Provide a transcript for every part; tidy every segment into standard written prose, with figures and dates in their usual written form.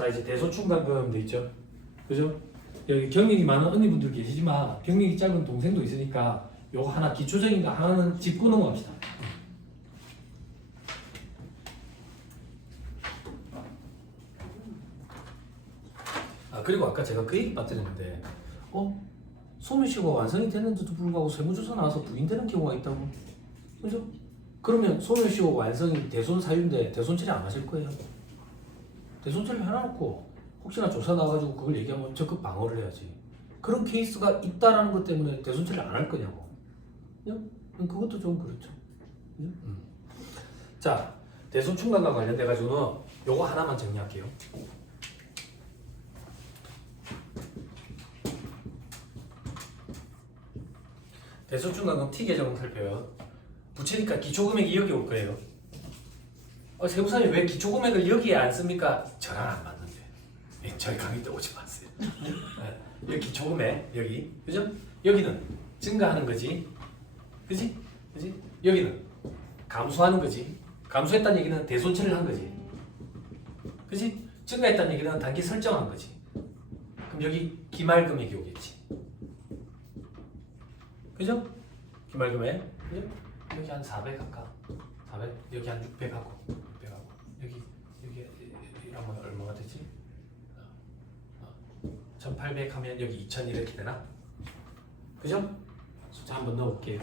자 이제 대소충당금 돼 있죠. 그죠? 여기 경력이 많은 언니분들 계시지만 경력이 짧은 동생도 있으니까 요거 하나 기초적인 거 하나는 짚고 넘어갑시다. 아 그리고 아까 제가 그 얘기 빠뜨렸는데 소멸시효가 완성이 됐는데도 불구하고 세무조사 나와서 부인되는 경우가 있다고. 그죠? 그러면 소멸시효 완성이 대손 사유인데 대손 처리 안 하실 거예요. 대손 처리 해놔놓고 혹시나 조사 나와가지고 그걸 얘기하면 적극 방어를 해야지. 그런 케이스가 있다라는 것 때문에 대손 처리 안 할 거냐고. 그것도 좀 그렇죠. 자, 대손 충당과 관련돼 가지고는 요거 하나만 정리할게요. 대손 충당금 T 계정을 살펴요. 부채니까 기초금액이 여기 올 거예요. 세무사님 왜 기초금액을 여기에 안 씁니까? 저랑 안 맞는데. 저희 강의 때 오지 마세요. 여기 기초금액 여기, 그죠? 여기는 증가하는 거지, 그지? 그지? 여기는 감소하는 거지. 감소했다는 얘기는 대손 처리를 한 거지, 그지? 증가했다는 얘기는 단기 설정한 거지. 그럼 여기 기말금액이 오겠지, 그죠? 기말금액, 그죠? 여기 한 400 할까? 400? 여기 한 600 하고, 600 하고, 여기 이러면 얼마가 되지? 1800 하면 여기 2000 이렇게 되나? 그죠? 숫자 한번 넣어볼게요.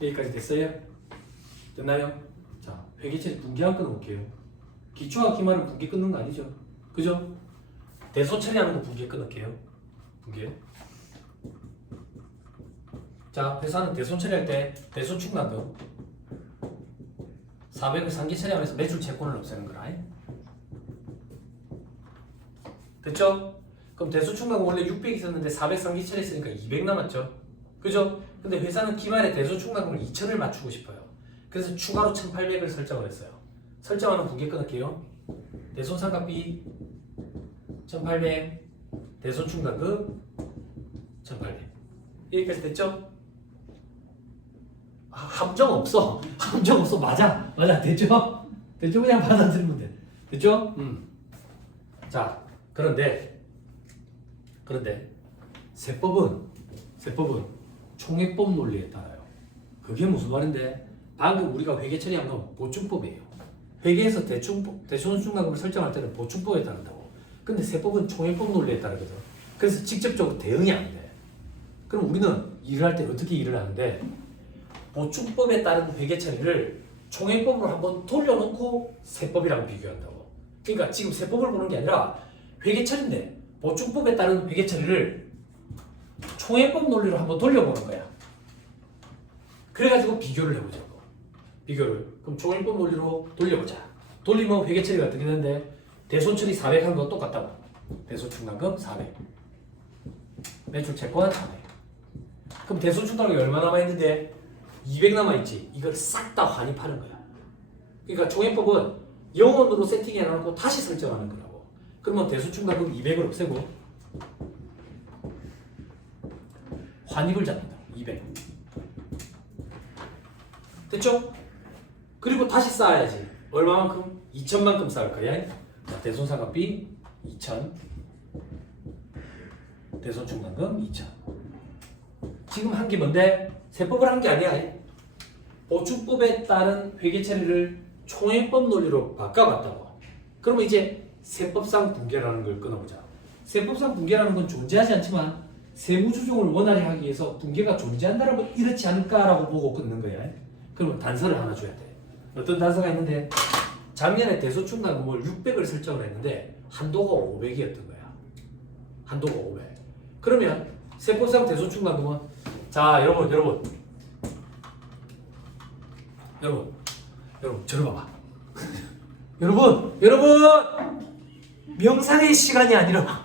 여기까지 됐어요? 됐나요? 자, 회계처리 분기한 끊어볼게요. 기초와 기말은 분기 끊는 거 아니죠? 그죠? 대손 처리하는 거 분기에 끊을게요. 분기에. 자, 회사는 대손 처리할 때 대손 충당금 400을 상기 처리하면서 매출 채권을 없애는 거라. 됐죠? 그럼 대손 충당금 원래 600 있었는데 400 상기 처리했으니까 200 남았죠? 그죠? 근데 회사는 기말에 대손 충당금을 2000을 맞추고 싶어요. 그래서 추가로 1800을 설정을 했어요. 설정하는 분기 끊을게요. 대손 상각비 1800, 대손 충당금 1800. 여기까지 됐죠? 함정 없어. 함정 없어. 맞아. 됐죠? 됐죠? 그냥 받아들이면 돼. 됐죠? 자, 그런데 세법은 총액법 논리에 따라요. 그게 무슨 말인데? 방금 우리가 회계 처리한 건 보충법이에요. 회계에서 대손 충당금을 설정할 때는 보충법에 따른다고. 근데 세법은 총액법 논리에 따르거든. 그래서 직접적으로 대응이 안 돼. 그럼 우리는 일을 할 때 어떻게 일을 하는데, 보충법에 따른 회계 처리를 총액법으로 한번 돌려놓고 세법이랑 비교한다고. 그러니까 지금 세법을 보는 게 아니라 회계 처리인데 보충법에 따른 회계 처리를 총액법 논리로 한번 돌려보는 거야. 그래가지고 비교를 해보자고. 비교를. 그럼 총액법 논리로 돌려보자. 돌리면 회계 처리가 어떻게 되는데, 대손 처리 400 한 거 똑같다고. 대손 충당금 400. 매출 채권 400. 그럼 대손 충당금이 얼마 남아있는데 200 남아있지. 이걸 싹 다 환입하는 거야. 그러니까 총액법은 0원으로 세팅해놓고 다시 설정하는 거라고. 그러면 대손 충당금 200을 없애고 환입을 잡는다. 200. 됐죠? 그리고 다시 쌓아야지. 얼마만큼? 2000만큼 쌓을 거야. 자, 대손 상각비 2000, 대손 충당금 2000. 지금 한 게 뭔데? 세법을 한 게 아니야. 보충법에 따른 회계 처리를 총액법 논리로 바꿔봤다고. 그러면 이제 세법상 분계라는 걸 끊어보자. 세법상 분계라는 건 존재하지 않지만 세무조정을 원활히 하기 위해서 분계가 존재한다라고 이렇지 않을까라고 보고 끊는 거야. 그러면 단서를 하나 줘야 돼. 어떤 단서가 있는데, 작년에 대손 충당금을 600을 설정을 했는데 한도가 500이었던 거야. 한도가 500. 그러면 세법상 대손 충당금은, 자 여러분 저를 봐봐. 여러분 명상의 시간이 아니라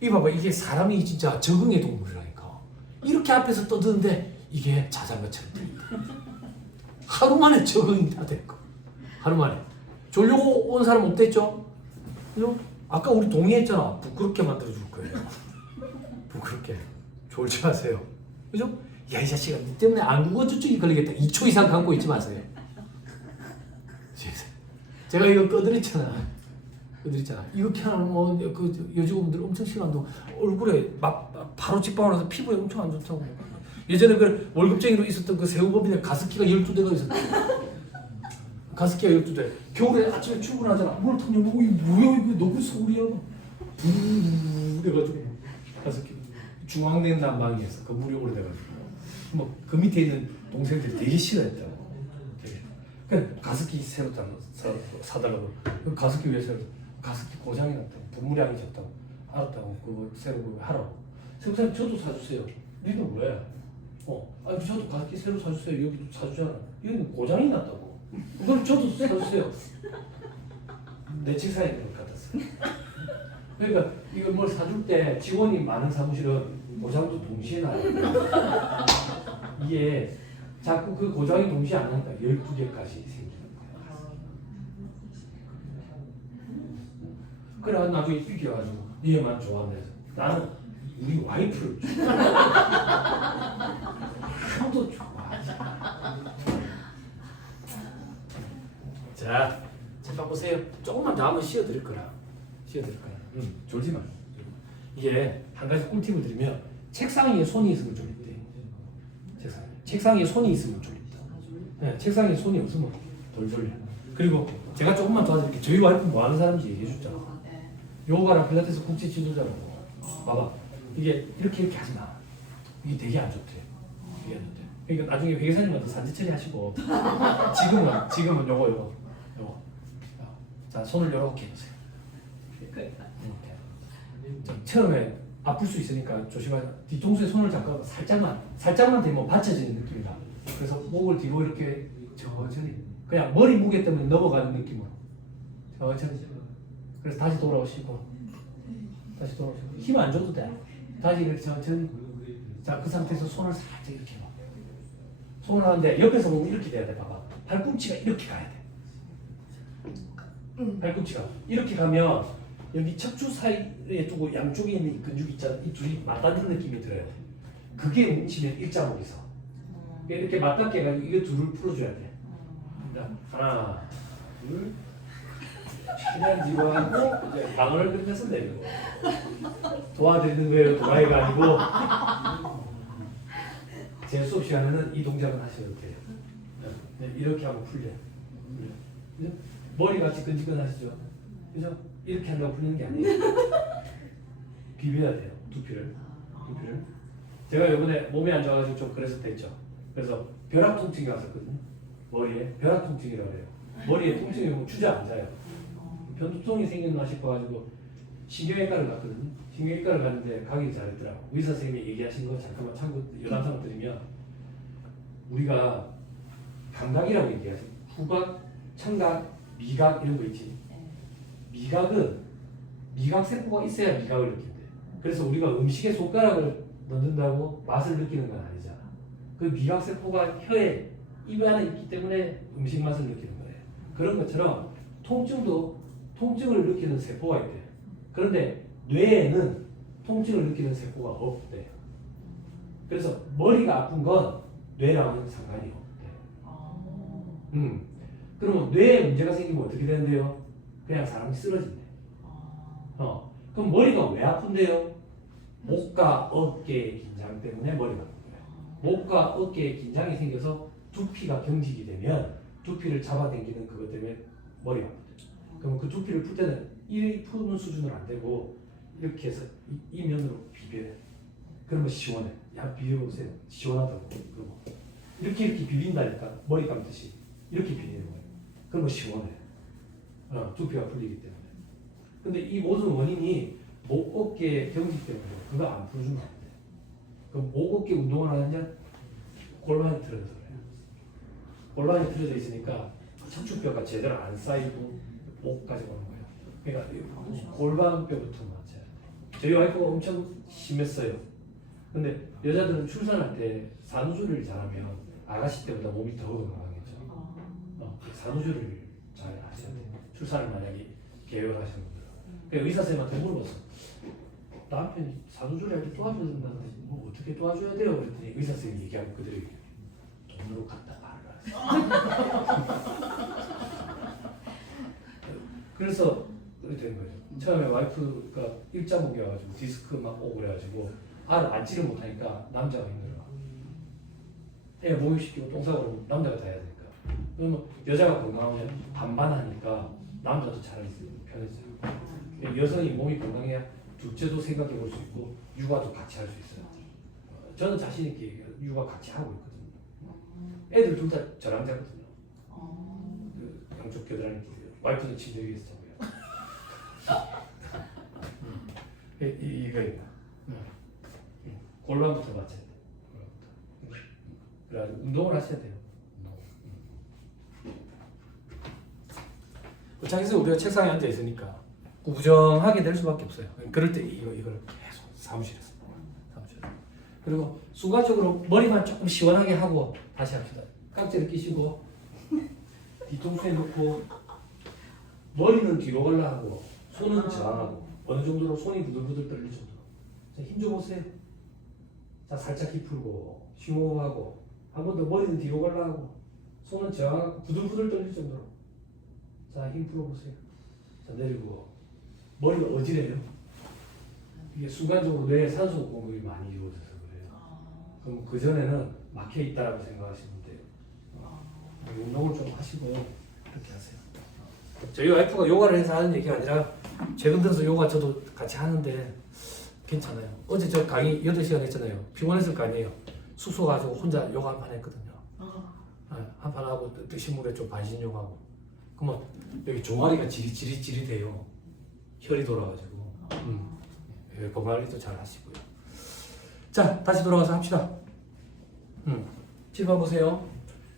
이 봐봐, 이게 사람이 진짜 적응의 동물이라니까. 이렇게 앞에서 떠드는데 이게 자전거처럼 들린다. 하루 만에 적응이 다 됐고, 하루 만에. 졸려고 온 사람 없댔죠? 그죠? 아까 우리 동의했잖아. 부끄럽게 만들어줄 거예요. 부끄럽게. 졸지 마세요. 그죠? 야, 이 자식아, 니 때문에 안구건조증이 걸리겠다. 2초 이상 감고 있지 마세요. 제가 이거 꺼드렸잖아. 이렇게 하면 그 여직원들 엄청 싫어한다고 얼굴에 바로 직방을 해서 피부에 엄청 안 좋다고. 예전에 그 월급쟁이로 있었던 그 세우법인의 가습기가 12대가 있었대. 가습기가 12대. 겨울에 아침에 출근하잖아. 문을 탁 열고 이게 뭐야 이거 너무 서울이야. 그래가지고 가습기 중앙냉 난방이었어. 그 물이 오래돼가지고. 뭐 그 밑에 있는 동생들이 되게 싫어했다고. 그 가습기 새로 사달라고. 그 가습기 왜 새로? 가습기 고장이 났다고. 분무량이 적다고. 알았다고. 그거 새로 그거 하라고. 세우사님 저도 사주세요. 니는 왜? 아니 저도 가습기 새로 사주세요. 여기도 사주잖아. 여기는 고장이 났다고. 그걸 저도 사주세요. 내 책상에 그걸 갖다 써. 그러니까 이거 뭘 사줄 때 직원이 많은 사무실은 고장도 동시에 나요. 이게 자꾸 그 고장이 동시에 안 나니까 12개까지 생기는 거야. 그래 나중에 삐겨가지고 얘만 좋아한다 해서 나는 우리 와이프를 하도 좋아하지. 자, 잠깐 보세요. 조금만 더 하면 씌워드릴 거라. 졸지 마. 이게 한 가지 꿀팁을 드리면 책상 위에 손이 있으면 좀 있대. 책상 위에 손이 있으면 좀 있다. 네, 책상 위에 손이 없으면 덜 졸려. 그리고 제가 조금만 도와드릴게요. 저희 와이프 뭐 하는 사람인지 얘기해줬잖아. 요가랑 필라테스 국제 지도자라고. 봐봐. 이게 이렇게 하지 마. 이게 되게 안 좋대. 그러니까 나중에 회계사님한테 산지 처리하시고 지금은 요거. 자, 손을 이렇게 해보세요. 처음에 아플 수 있으니까 조심하자. 뒤통수에 손을 잡고 살짝만 대면 받쳐지는 느낌이다. 그래서 목을 뒤로 이렇게 천천히 그냥 머리 무게 때문에 넘어가는 느낌으로 천천히. 그래서 다시 돌아오시고 힘 안 줘도 돼. 다시 이렇게 천천히. 자, 그 상태에서 손을 살짝 이렇게 해. 손을 하는데 옆에서 보면 이렇게 돼야 돼. 봐봐. 팔꿈치가 이렇게 가야 돼. 팔꿈치가 이렇게 가면 여기 척추 사이에 두고 양쪽에 있는 이 근육 있잖아. 이 둘이 맞닿는 느낌이 들어야 돼. 그게 뭉치면 일자목이 서. 이렇게 맞닿게 해가지고 이거 둘을 풀어줘야 돼. 하나, 둘. 최대한 뒤로 하고 이제 방어를 그리면서 내리고. 도와드리는 거예요. 도와이가 아니고. 제 수업 시간에는 이 동작을 하셔도 돼요. 이렇게 하고 풀려. 머리가 지끈지끈하시죠? 그죠? 이렇게 한다고 풀리는 게 아니에요. 비벼야 돼요. 두피를. 제가 이번에 몸이 안 좋아가지고 좀 그래서 됐죠. 그래서 벼락 통증이 왔었거든요. 머리에 벼락 통증이라고 해요. 머리에 통증이 오면 주저앉아요. 변두통이 생겼나 싶어가지고 신경외과를 갔거든요. 신경외과를 갔는데 가기 잘했더라고. 의사 선생님이 얘기하신 거 잠깐만 참고 연한상 드리면 우리가 감각이라고 얘기하죠. 후각, 청각, 미각 이런 거 있지. 미각은 미각 세포가 있어야 미각을 느낀대. 그래서 우리가 음식에 손가락을 넣는다고 맛을 느끼는 건 아니잖아. 그 미각 세포가 혀에 입 안에 있기 때문에 음식 맛을 느끼는 거예요. 그런 것처럼 통증도 통증을 느끼는 세포가 있대. 그런데 뇌에는 통증을 느끼는 세포가 없대. 그래서 머리가 아픈 건 뇌랑은 상관이 없대. 그러면 뇌에 문제가 생기면 어떻게 되는데요? 그냥 사람이 쓰러진대. 그럼 머리가 왜 아픈데요? 목과 어깨의 긴장 때문에 머리가 아픈 거예요. 목과 어깨에 긴장이 생겨서 두피가 경직이 되면 두피를 잡아당기는 그것 때문에 머리가 아프대. 그럼 그 두피를 풀 때는 이 푸는 수준은 안 되고 이렇게 해서 이 면으로 비벼요. 그러면 시원해. 야, 비벼보세요. 시원하다고. 그리고 이렇게 비빈다니까. 머리 감듯이 이렇게 비비는 거예요. 그러면 시원해. 두피가 풀리기 때문에. 근데 이 모든 원인이 목, 어깨 경직 때문에 그거 안 풀어주면 안 돼. 그럼 목, 어깨 운동을 하느냐? 골반이 틀어져서 그래요. 골반이 틀어져 있으니까 척추뼈가 제대로 안 쌓이고 목까지 오는 거예요. 그러니까 골반뼈부터 맞춰야 돼. 저희 와이프가 엄청 심했어요. 근데 여자들은 출산할 때 산후조리를 잘하면 아가씨 때보다 몸이 더 건강하겠죠. 산후조리를 잘 하셔야 돼요. 출산을 만약에 계획을 하시는 분들은. 그러니까 의사 선생님한테 물어봤어. 남편이 산후조리 할 때 도와줘야 된다는데 뭐 어떻게 도와줘야 돼요? 그랬더니 의사 선생님이 얘기하고 그들이 돈으로 갖다 말을 하세요. 그래서 그렇게 된 거죠. 처음에 와이프가 일자 목이 와가지고 디스크 막 오고 그래가지고 알을 앉지를 못하니까 남자가 힘들어. 애 목욕시키고 똥 싸고 그러면 남자가 다 해야 되니까. 그러면 여자가 건강하면 반반하니까 남자도 잘 편해져요. 여성이 몸이 건강해야 둘째도 생각해 볼 수 있고 육아도 같이 할 수 있어요. 저는 자신 있게 육아 같이 하고 있거든요. 애들 둘 다 저랑 자거든요. 그 양쪽 겨드랑이 와이프는 침대 위에서 자고요. 이거입니다. 골반부터 맞춰야 돼. 그래 운동을 하셔야 돼요. 자기서 우리가 책상에 앉아 있으니까 구부정하게 될 수밖에 없어요. 그럴 때 이걸 계속 사무실에서. 그리고 순간적으로 머리만 조금 시원하게 하고 다시 합시다. 깍지를 끼시고 뒤통수에 놓고 머리는 뒤로 갈라 하고 손은 저항하고 어느 정도로 손이 부들부들 떨릴 정도. 자, 힘 줘보세요. 자, 살짝 힘 풀고 심호흡하고 한 번 더 머리는 뒤로 갈라 하고 손은 저항하고 부들부들 떨릴 정도로. 자, 힘 풀어보세요. 자, 내리고 머리가 어지래요. 이게 순간적으로 뇌에 산소 공급이 많이 이루어져서 그래요. 그럼 그 전에는 막혀 있다라고 생각하시면 돼요. 운동을 좀 하시고 이렇게 하세요. 저희 와이프가 요가를 해서 하는 얘기가 아니라 최근 들어서 요가 저도 같이 하는데 괜찮아요. 어제 저 강의 8시간 했잖아요. 피곤했을 거 아니에요. 숙소 가지고 혼자 요가 한 판 했거든요. 한 판 하고 뜨신 물에 좀 반신 요가하고. 그러면 여기 종아리가 지릿지릿해요. 혈이 돌아가지고. 건강관리도 잘 하시고요. 자, 다시 돌아가서 합시다. 칠번 보세요.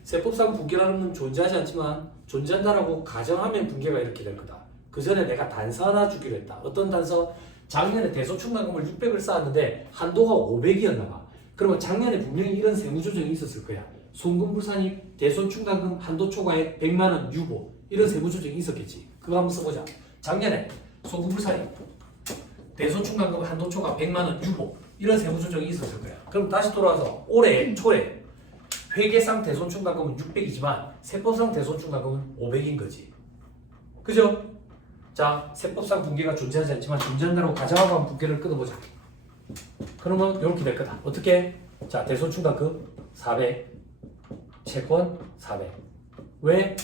세법상 붕괴라는 존재하지 않지만 존재한다라고 가정하면 붕괴가 이렇게 될 거다. 그 전에 내가 단서 하나 주기로 했다. 어떤 단서? 작년에 대소충당금을 600을 쌓았는데 한도가 500이었나 봐. 그러면 작년에 분명히 이런 세무조정이 있었을 거야. 송금불산입, 대손충당금 한도 초과액 100만원 유보 이런 세무조정이 있었겠지. 그거 한번 써보자. 작년에 송금불산입, 대손충당금 한도 초과 100만원 유보 이런 세무조정이 있었을 거야. 그럼 다시 돌아와서 올해 초에 회계상 대손충당금은 600이지만 세법상 대손충당금은 500인 거지. 그죠? 자, 세법상 붕괴가 존재하지 않지만 존재한다고 가정하고 한번 붕괴를 끊어보자. 그러면 이렇게 될 거다. 어떻게? 자, 대손충당금 400, 채권 400. 왜?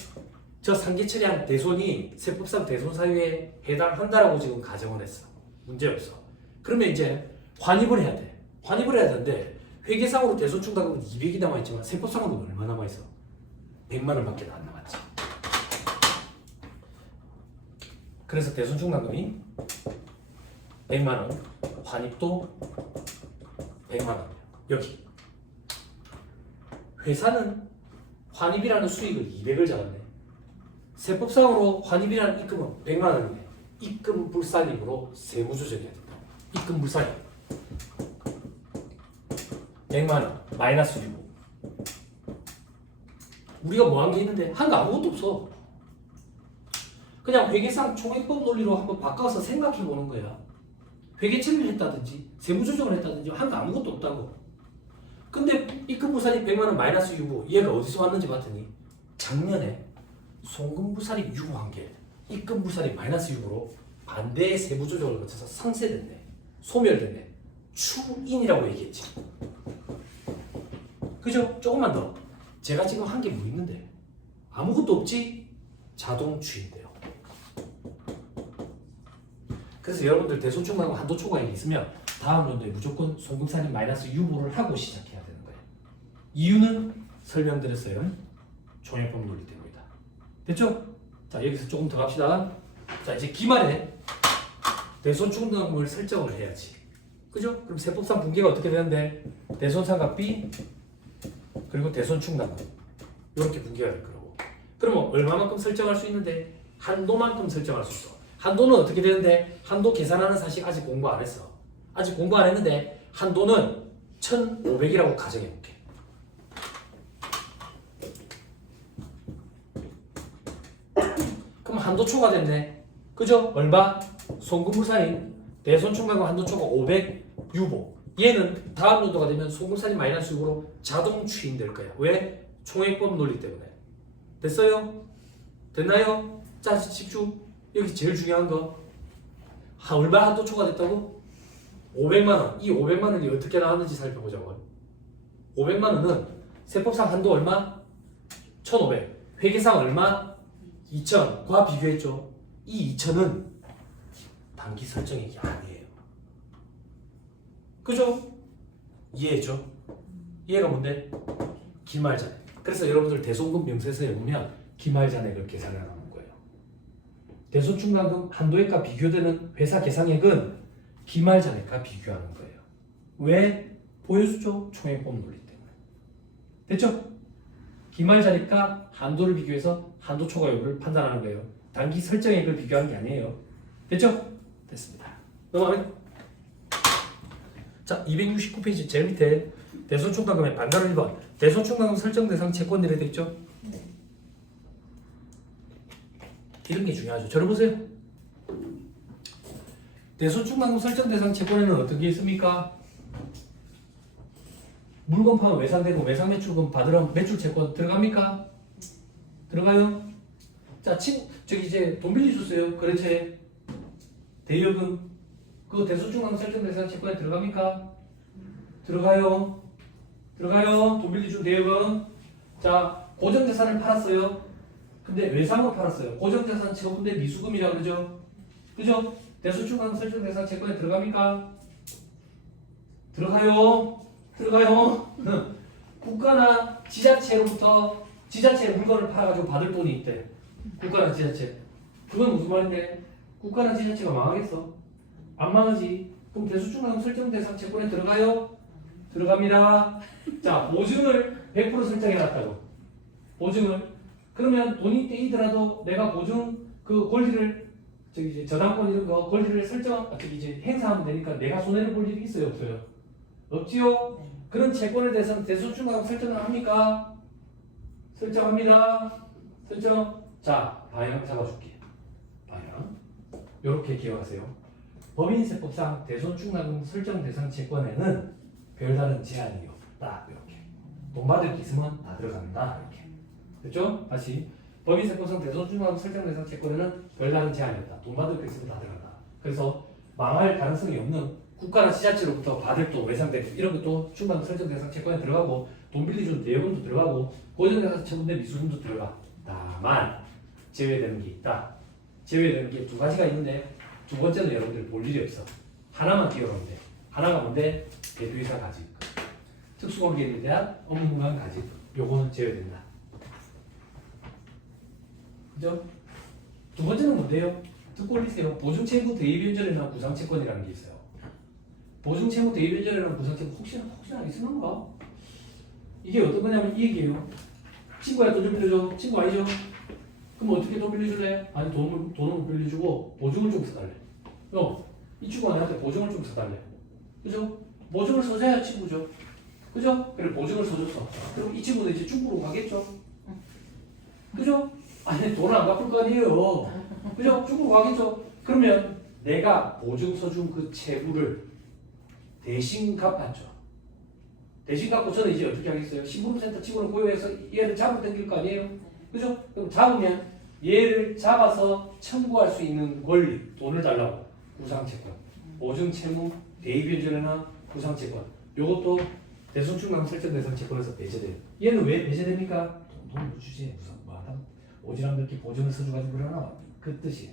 저 상기처리한 대손이 세법상 대손 사유에 해당한다라고 지금 가정을 했어. 문제없어. 그러면 이제 환입을 해야 돼. 환입을 해야 되는데 회계상으로 대손충당금은 200이 남아있지만 세법상으로는 얼마 남아있어? 100만 원밖에 안 남았지. 그래서 대손충당금이 100만 원, 환입도 100만 원이에요. 여기 회사는 환입이라는 수익을 200을 잡았네. 세법상으로 환입이라는 입금은 100만 원이네. 입금 불산입으로 세무조정해야 된다. 입금 불산입 100만 원 마이너스 유보. 우리가 뭐 한 게 있는데 한 거 아무것도 없어. 그냥 회계상 총액법 논리로 한번 바꿔서 생각해 보는 거야. 회계 처리를 했다든지 세무조정을 했다든지 한 거 아무것도 없다고. 근데 입금부산입 100만 원 마이너스 유보 얘가 어디서 왔는지 봤더니 작년에 송금부산입 유보한 게 입금부산입 마이너스 유보로 반대의 세무조정을 거쳐서 상쇄됐네. 소멸됐네. 추인이라고 얘기했지. 그죠? 조금만 더. 제가 지금 한 게 뭐 있는데 아무것도 없지? 자동 추인돼요. 그래서 여러분들 대손충당금 한도 초과액이 있으면 다음 연도에 무조건 송금산입 마이너스 유보를 하고 시작해야 되는 거예요. 이유는 설명드렸어요. 총액법 논리 때문이다. 됐죠? 자, 여기서 조금 더 갑시다. 자, 이제 기말에 대손충당금을 설정을 해야지. 그죠? 그럼 세법상 붕괴가 어떻게 되는데 대손상각비 그리고 대손충당금 이렇게 붕괴가 될 거라고. 그러면 얼마만큼 설정할 수 있는데 한도만큼 설정할 수 있어. 한도는 어떻게 되는데 한도 계산하는 사실 아직 공부 안 했어. 아직 공부 안 했는데 한도는 1500이라고 가정해 볼게. 그럼 한도 초과됐네. 그죠? 얼마? 송금부산인 대손충당금 한도 초과 500 유보. 얘는 다음 연도가 되면 송금산입 마이너스 유보로 자동 추인될 거야. 왜? 총액법 논리 때문에. 됐어요? 됐나요? 자, 집중. 여기 제일 중요한 거 얼마 한도 초과됐다고? 500만 원. 이 500만 원이 어떻게 나왔는지 살펴보자고. 500만 원은 세법상 한도 얼마? 1,500. 회계상 얼마? 2,000과 비교했죠. 이 2,000은 단기 설정액이 아니에요. 그죠? 이해했죠? 이해가 뭔데? 기말잔액. 그래서 여러분들 대손금 명세서에 보면 기말잔액을 계산을 하는 거예요. 대손충당금 한도액과 비교되는 회사 계상액은 기말잔액과 비교하는 거예요. 왜? 보여주죠? 총액법 논리 때문에. 됐죠? 기말잔액과 한도를 비교해서 한도 초과 여부를 판단하는 거예요. 단기 설정액을 비교하는 게 아니에요. 됐죠? 됐습니다. 넘어가면 자 269페이지 제일 밑에 대손충당금의 반대로 1번 대손충당금 설정 대상 채권 이래 돼 있죠? 이런 게 중요하죠. 저를 보세요. 대손충당금 설정 대상 채권에는 어떤 게 있습니까? 물건 파면 외상되고 외상 매출금 받으러 매출 채권 들어갑니까? 들어가요? 자, 저기 이제 돈 빌려줬어요. 거래처에 대여금 그 대손충당금 설정 대상 채권에 들어갑니까? 들어가요. 들어가요. 돈 빌려준 대여금. 자, 고정자산을 팔았어요. 근데 외상을 팔았어요. 고정자산 처분대 미수금이라 그러죠. 그죠? 대손충당금 설정 대상 채권에 들어갑니까? 들어가요. 들어가요. 국가나 지자체로부터 지자체 물건을 팔아가지고 받을 돈이 있대. 국가나 지자체. 그건 무슨 말인데? 국가나 지자체가 망하겠어? 안 망하지. 그럼 대손충당금 설정 대상 채권에 들어가요? 들어갑니다. 자, 보증을 100% 설정해놨다고. 보증을. 그러면 돈이 떼이더라도 내가 보증 그 권리를 저기 이제 저당권 이런 거 권리를 저기 이제 행사하면 되니까 내가 손해를 볼 일이 있어요, 없어요? 없지요? 그런 채권에 대해서는 대손충당금 설정을 합니까? 설정합니다. 설정. 자, 방향 잡아줄게. 방향. 요렇게 기억하세요. 법인세법상 대손충당금 설정 대상 채권에는 별다른 제한이 없다. 이렇게. 돈 받을 게 있으면 다 들어간다. 이렇게. 됐죠? 다시. 법인세법상 대손충당금 설정 대상 채권에는 별다른 제한이 없다. 돈 받을 게 있으면 다 들어간다. 그래서 망할 가능성이 없는 국가나 지자체로부터 받을 돈, 외상대금 이런 것도 충당 설정 대상 채권에 들어가고 돈 빌려준 대여금도 들어가고 고정자산 처분대 미수금도 들어가. 다만 제외되는 게 있다. 제외되는 게 두 가지가 있는데 두 번째는 여러분들 볼 일이 없어. 하나만 기억하면 돼. 하나가 뭔데? 대표이사 가직. 특수관계인에 대한 업무분담 가직. 요거는 제외된다. 그죠? 두 번째는 뭔데요? 듣고 올리세요. 보증채무 대입변절이나 구상채권이라는 게 있어요. 보증채무 대입변절이나 구상채권 혹시나 있으는가? 이게 어떤 거냐면 이 얘기예요. 친구야 돈 좀 빌려줘. 친구 아니죠? 그럼 어떻게 돈 빌려줄래? 아니 돈을 빌려주고 보증을 좀 써달래. 이 친구가 나한테 보증을 좀 써달래. 그죠? 보증을 써줘야 친구죠. 그죠? 그래 보증을 써줬어. 그럼 이 친구도 이제 중국으로 가겠죠? 그죠? 아니 돈을 안 갚을 거 아니에요. 그죠? 중국 가겠죠? 그러면 내가 보증 서준 그 채무를 대신 갚았죠. 대신 갚고 저는 이제 어떻게 하겠어요? 신부름센터 직원을 고용해서 얘를 잡을 당길 거 아니에요? 그죠? 그럼 잡으면 얘를 잡아서 청구할 수 있는 권리, 돈을 달라고. 구상채권, 보증 채무, 대입변절이나 구상채권. 요것도 대손충당금 설정 대상 채권에서 배제돼요. 얘는 왜 배제됩니까? 돈을 못 주지. 무슨 뭐하다? 오지랖 넓게 보증을 써줘가지고 그러나 그 뜻이에요.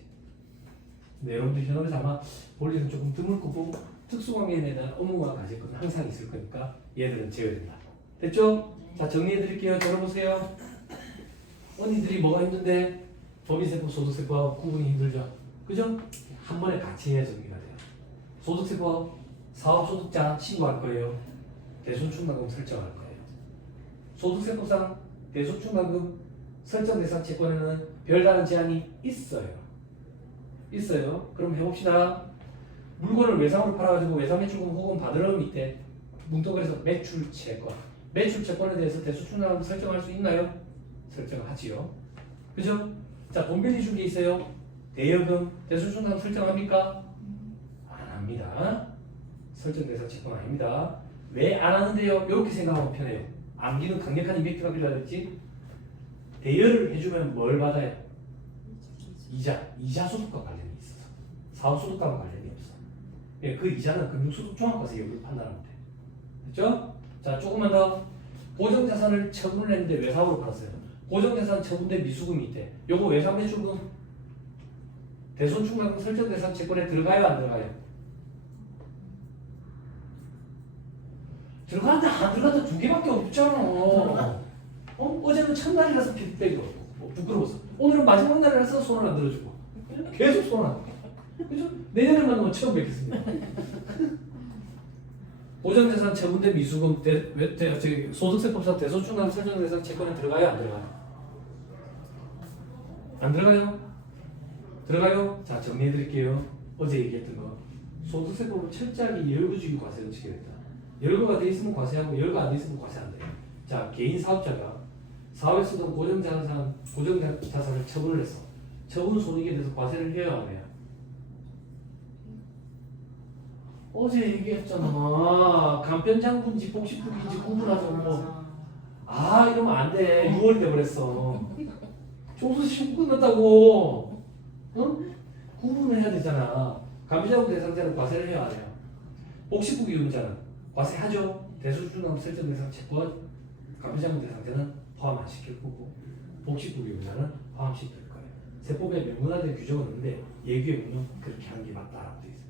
근데 여러분들 현업에서 아마 볼 일은 조금 드물 거고 특수관계인에 대한 업무와 가지고는 항상 있을 거니까 얘들은 제외된다. 됐죠? 자 정리해드릴게요. 들어보세요. 언니들이 뭐가 힘든데 법인세법, 소득세법 구분이 힘들죠? 그죠? 한 번에 같이 해야 정리가 돼요. 소득세법 사업소득자 신고할 거예요. 대손충당금 설정할 거예요. 소득세법상 대손충당금 설정 대상 채권에는 별다른 제한이 있어요. 있어요. 그럼 해봅시다. 물건을 외상으로 팔아가지고 외상 매출금 혹은 받으러 밑에 뭉뚱그려서 매출채권. 매출채권에 대해서 대손충당금 설정할 수 있나요? 설정을 하지요. 그죠? 자, 돈 빌려준 게 있어요. 대여금, 대손충당금 설정합니까? 안 합니다. 설정 대상 채권 아닙니다. 왜 안 하는데요? 이렇게 생각하면 편해요. 암기는 강력한 임팩트가 필요하겠지. 대여를 해주면 뭘 받아요? 이자 소득과 관련이 있어서 사업 소득과는 관련이 없어. 예, 그 이자는 금융소득 종합과세 여부를 판단하면 돼. 됐죠? 자, 조금만 더. 고정자산을 처분을 했는데 외사업으로 팔았어요. 고정자산 처분된 미수금이 있대. 요거 외상매출금 대손충납금 설정대상 채권에 들어가요, 안 들어가요? 들어간다, 안 들어간다 두 개밖에 없잖아. 어제는 첫날이라서 핏백이고 부끄러웠어. 오늘은 마지막 날이라서 손을 안 들어주고 계속 손 안 들어. 그죠? 내년에 만나면 처음 뵙겠습니다. 고정자산 처분된 미수금 소득세법상 대손충납금 설정대상 채권에 들어가요, 안 들어가요? 안 들어가요? 들어가요? 자, 정리해드릴게요. 어제 얘기했던 거. 소득세법은 철저하게 열거주기 과세를 지켜야겠다. 열거가 돼 있으면 과세하고 열거 안 돼 있으면 과세 안 돼요. 자, 개인 사업자가 사업에서도 고정자산을 처분을 했어. 처분 손익에 대해서 과세를 해야 안 해요? 어제 얘기했잖아. 간편장군지 복식국인지 구분하자고. 아, 이러면 안 돼. 6월 돼버렸어. 조수 시험 끝났다고. 응? 구분을 해야 되잖아. 간편장군 대상자는 과세를 해야 안 해요? 복식국 이용자는 과세하죠. 대손충납금 설정대상 채권 간편장군 대상자는 포함 안 시킬 거고 복식국 이용자는 포함시킬 거예요. 세법에 명문화된 규정은 없는데 예규에 보면 그렇게 하는 게 맞다라고 돼 있어요.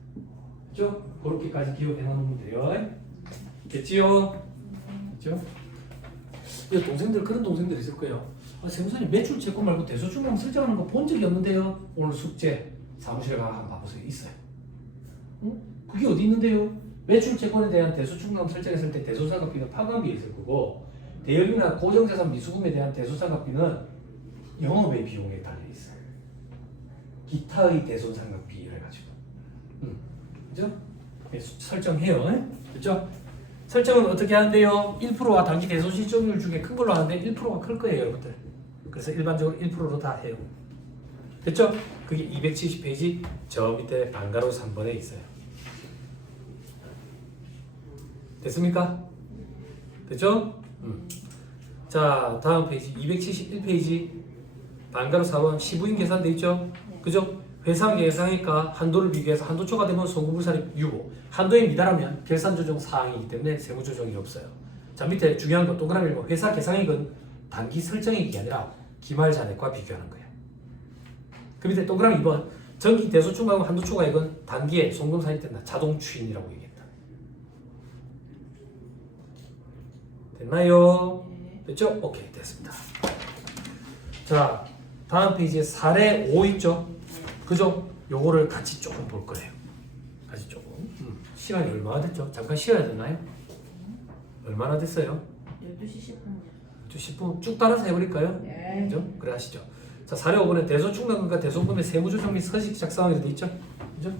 그렇죠? 그렇게까지 기억해 놓으면 돼요. 됐지요? 그렇죠? 이 동생들 그런 동생들 있을 거예요. 아, 세무사님 매출 채권 말고 대손충납금 설정하는 거 본 적이 없는데요. 오늘 숙제 사무실에 가서 한번 봐보세요. 있어요. 응? 그게 어디 있는데요? 매출 채권에 대한 대손충납금 설정했을 때 대손상각비는 파감비에 있을 거고 대여비나 고정자산 미수금에 대한 대손상각비는 영업의 비용에 달려 있어요. 기타의 대손상각비를 가지고. 그죠? 네, 설정해요. 그죠? 설정은 어떻게 하는데요? 1%와 단기 대손 시점률 중에 큰 걸로 하는데 1%가 클 거예요, 여러분들. 그래서 일반적으로 1%로 다 해요. 됐죠? 그게 270페이지 저 밑에 반가로 3번에 있어요. 됐습니까? 됐죠? 자, 다음 페이지 271페이지 반가로 4번 시부인 계산돼 있죠? 그죠? 회상 예상액과 한도를 비교해서 한도 초과되면 송금불사립 유보, 한도에 미달하면 결산 조정 사항이기 때문에 세무 조정이 없어요. 자, 밑에 중요한 거 동그라미 읽고 회사 계상액은 단기 설정액이 아니라 기말 잔액과 비교하는 거예요. 그 밑에 동그라미 2번 전기 대소충납금 한도 초과액은 단기에 송금 사입된다. 자동 추인이라고 얘기했다. 됐나요? 됐죠? 오케이, 됐습니다. 자, 다음 페이지에 사례 5 있죠? 그죠? 요거를 같이 조금 볼 거예요. 같이 조금. 시간이 얼마나 됐죠? 잠깐 쉬어야 되나요? 얼마나 됐어요? 12시 10분이요. 10분 쭉 따라서 해버릴까요? 네. 그죠? 그래 하시죠. 자, 사례 5번에 대손충납금과 대손금의 세무조정 및 서식 작성하게 돼 있죠? 그죠?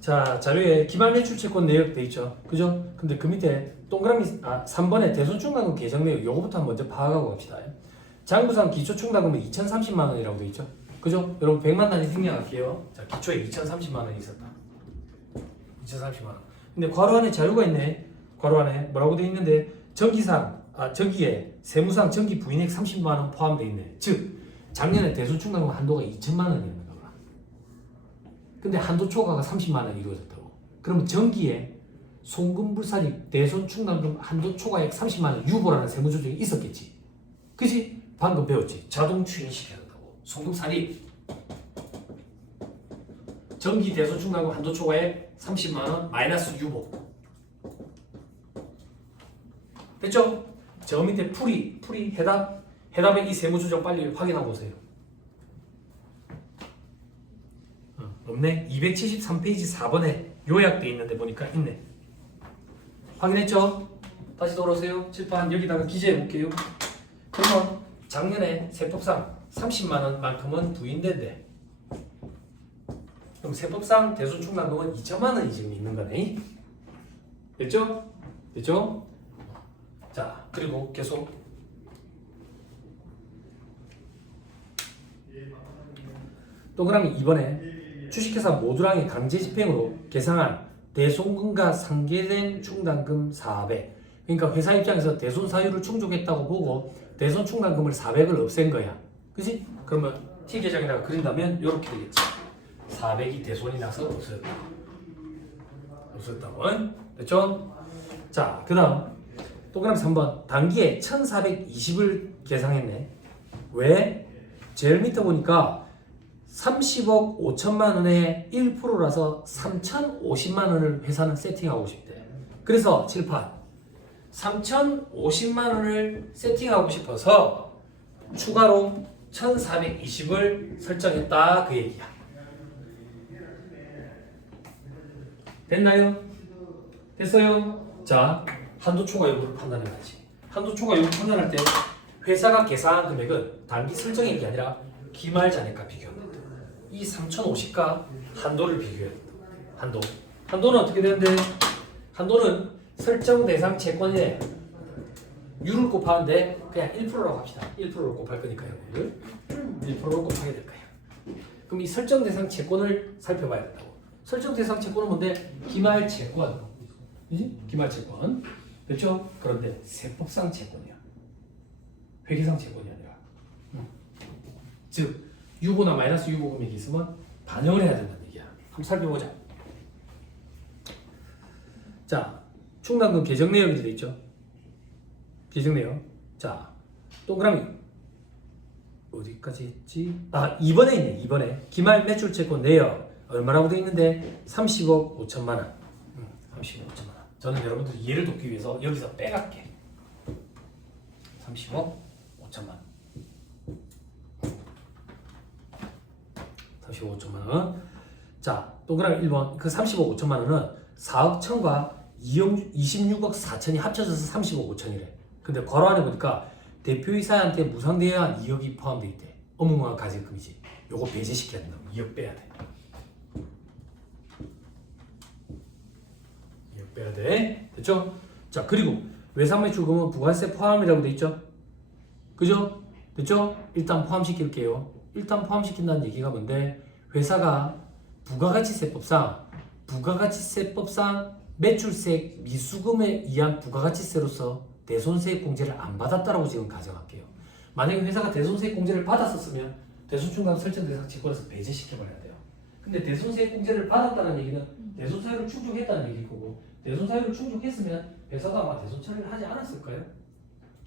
자, 자료에 기말 매출 채권 내역 돼 있죠. 그죠? 근데 그 밑에 동그라미 3번에 대손충납금 계정 내역 요거부터 먼저 파악하고 갑시다. 장부상 기초충납금은 2,030만 원이라고 돼 있죠. 그죠? 여러분 100만 단위 생략할게요. 자, 기초에 2,030만 원이 있었다. 2,030만 원. 근데 괄호 안에 자료가 있네. 괄호 안에 뭐라고 돼 있는데 전기에 세무상 전기 부인액 30만 원 포함돼 있네. 즉 작년에 대손충납금 한도가 2천만 원이었는 거야. 근데 한도 초과가 30만 원 이루어졌다고. 그러면 전기에 송금불사립 대손충납금 한도 초과액 30만 원 유보라는 세무조정이 있었겠지. 그지? 방금 배웠지. 자동 추인시켜야 된다고. 송금사립 전기 대손충납금 한도 초과액 30만 원 마이너스 유보. 됐죠? 저 밑에 풀이 해답의 이 세무조정 빨리 확인하고 오세요. 없네. 273페이지 4번에 요약돼 있는데 보니까 있네. 확인했죠? 다시 돌아오세요. 칠판 여기다가 기재해 볼게요. 그러면 작년에 세법상 30만 원만큼은 부인된대. 그럼 세법상 대손 충당금은 2천만 원이 지금 있는 거네. 됐죠? 됐죠? 자, 그리고 계속 동그라미 2번에 주식회사 모두랑의 강제 집행으로 계상한 대손금과 상계된 충당금 400. 그러니까 회사 입장에서 대손 사유를 충족했다고 보고 대손 충당금을 400을 없앤 거야. 그지? 그러면 T 계정에다가 그린다면 이렇게 되겠지. 400이 대손이 나서 없어졌다. 없어졌다고. 됐죠? 자, 그 다음 동그라미 3번 단기에 1420을 계상했네. 왜? 제일 밑에 보니까 30억 5천만 원의 1%라서 3,050만 원을 회사는 세팅하고 싶대. 그래서 칠판 3,050만 원을 세팅하고 싶어서 추가로 1,420을 설정했다 그 얘기야. 됐나요? 됐어요? 자, 한도 초과 여부를 판단해야지. 한도 초과 여부를 판단할 때 회사가 계산한 금액은 단기 설정액이 아니라 기말 잔액과 비교합니다. 이 3,050과 한도를 비교해야 된다. 한도는 어떻게 되는데? 한도는 설정 대상 채권에 유를 곱하는데 그냥 1%라고 합시다. 1%로 곱할 거니까요. 1%로 곱하게 될 거예요. 그럼 이 설정 대상 채권을 살펴봐야 된다고. 설정 대상 채권은 뭔데? 기말 채권. 그지? 기말 채권. 그렇죠? 그런데 세법상 채권이야. 회계상 채권이 아니라. 즉 유보나 마이너스 유보 금액이 있으면 반영을 해야 된다는 얘기야. 한번 살펴보자. 자, 충당금 계정 내역이 되어 있죠. 계정 내역. 자, 동그라미 어디까지 했지? 아, 2번에 있네. 2번에 기말 매출 채권 내역 얼마라고 되어 있는데 30억 5천만 원. 30억 5천만 원. 저는 여러분들 이해를 돕기 위해서 여기서 빼갈게. 30억 5천만 원. 35억 5천만 원. 자, 동그라미 1번. 그 35억 5천만 원은 4억 1천과 26억 4천이 합쳐져서 30억 5천이래. 근데 괄호 안에 보니까 대표이사한테 무상대여한 2억이 포함되어 있대. 업무망 가질금이지. 요거 배제시켜야 된다고. 2억 빼야 돼. 2억 빼야 돼. 됐죠? 자, 그리고 외상매출금은 부가세 포함이라고 돼 있죠? 그죠? 됐죠? 일단 포함시킬게요. 일단 포함시킨다는 얘기가 뭔데? 회사가 부가가치세법상 매출세 미수금에 의한 부가가치세로서 대손세액 공제를 안 받았다라고 지금 가정할게요. 만약에 회사가 대손세액 공제를 받았었으면 대손충당 설정 대상 채권에서 배제시켜버려야 돼요. 근데 대손세액 공제를 받았다는 얘기는 대손사유를 충족했다는 얘기일 거고, 대손사유를 충족했으면 회사가 아마 대손 처리를 하지 않았을 거예요.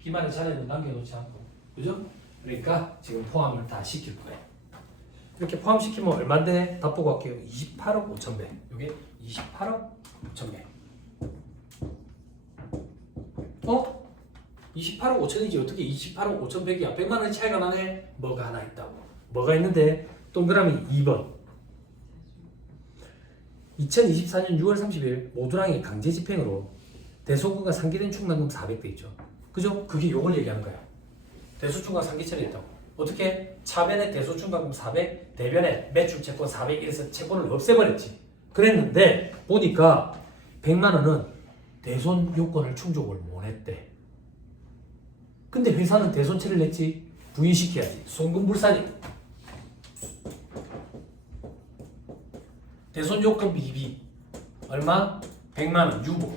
기말의 자료는 남겨놓지 않고, 그죠? 그러니까 지금 포함을 다 시킬 거예요. 이렇게 포함시키면 얼마인데? 답 보고 갈게요. 28억 5천 배. 이게 28억 5천 배. 28억 5천이지 어떻게 28억 5천 백이야? 100만 원 차이가 나네? 뭐가 하나 있다고. 뭐가 있는데? 동그라미 2번. 2024년 6월 30일 모두랑의 강제 집행으로 대소금과 상계된 충당금 400대 있죠. 그죠? 그게 요걸 얘기하는 거야. 대소충당 상계 처리했다고. 어떻게? 차변에 대소충당금 400, 대변에 매출채권 400 이래서 채권을 없애버렸지. 그랬는데 보니까 100만 원은 대손 요건을 충족을 못했대. 근데 회사는 대손 처리를 했지. 부인시켜야지. 송금불산이. 대손 요건 비비 얼마? 100만 원 유보.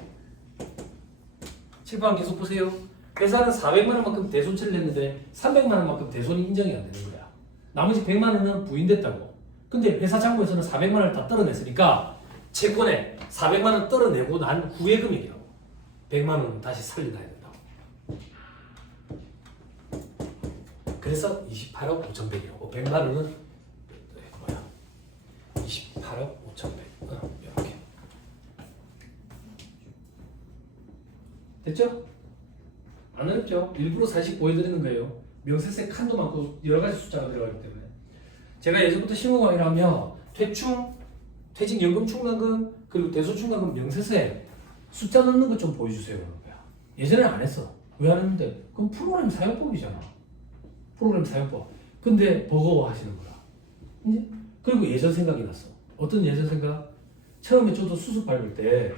칠판 계속 보세요. 회사는 400만 원만큼 대손 처리를 했는데 300만 원만큼 대손이 인정이 안 되는 거야. 나머지 100만 원은 부인됐다고. 근데 회사 장부에서는 400만 원을 다 떨어냈으니까 채권에 400만 원 떨어내고 난 후의 금액이라고. 100만 원은 다시 살려놔야 된다고. 그래서 28억 5천 백이라고. 100만 원은 뭐야? 28억 5천 백. 이렇게. 됐죠? 안 어렵죠? 일부러 사실 보여드리는 거예요. 명세세 칸도 많고 여러 가지 숫자가 들어가기 때문에. 제가 예전부터 실무강의라면 퇴충, 퇴직연금 충당금, 그리고 대소충당금 명세세 숫자 넣는 것 좀 보여주세요. 그런 거야. 예전에 안 했어. 왜 안 했는데? 그럼 프로그램 사용법이잖아. 프로그램 사용법. 근데 버거워하시는 거야. 이제 그리고 예전 생각이 났어. 어떤 예전 생각? 처음에 저도 수습 밟을 때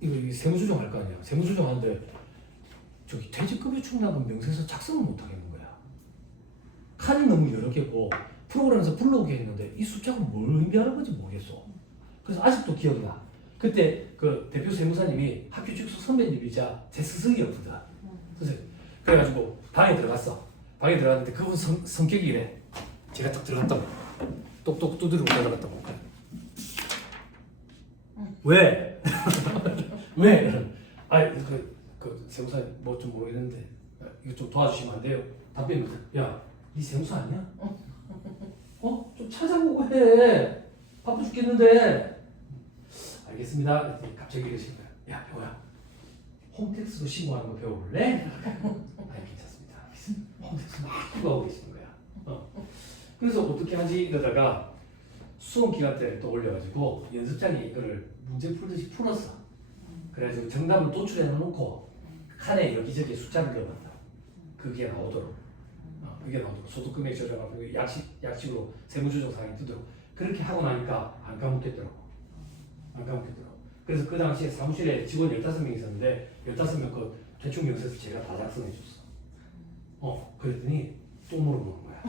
이거 세무조정 할 거 아니야. 세무조정 하는데 저기 퇴직급여 충당금 명세서 작성을 못 하겠는 거야. 칸이 너무 여러 개고 프로그램에서 불러오게 했는데 이 숫자가 뭘 의미하는 건지 모르겠어. 그래서 아직도 기억이 나. 그때 그 대표 세무사님이 학교 직속 선배님이자 제 스승이었거든. 그래가지고 방에 들어갔어. 방에 들어갔는데 그분 성격이 이래. 제가 딱 들어갔다고 똑똑 두드리고 들어갔다고. 왜? 왜? 그 세무사님 뭐 좀 모르겠는데 이거 좀 도와주시면 안 돼요? 답변이 야, 이 세무사 아니야? 좀 찾아보고 해. 바빠 죽겠는데. 알겠습니다. 갑자기 이러시는 거야. 야, 병호야. 홈택스로 신고하는 거 배워볼래? 아니, 괜찮습니다. 홈택스 막 구하고 계시는 거야. 그래서 어떻게 하지? 이러다가 수험 기간 때를 또 올려가지고 연습장에 이거를 문제 풀듯이 풀었어. 그래가지고 정답을 도출해 놓고 칸에 여기저기 숫자를 넣어봤다. 그게 나오도록. 그게 나오도록. 소득금액 조정하고 약식으로 세무조정 사항이 뜨도록. 그렇게 하고 나니까 안 까먹겠더라고. 안 까먹겠더라고. 그래서 그 당시에 사무실에 직원 15명 있었는데 15명 그 대충 명세서 제가 다 작성해 줬어. 그랬더니 또 물어보는 거야.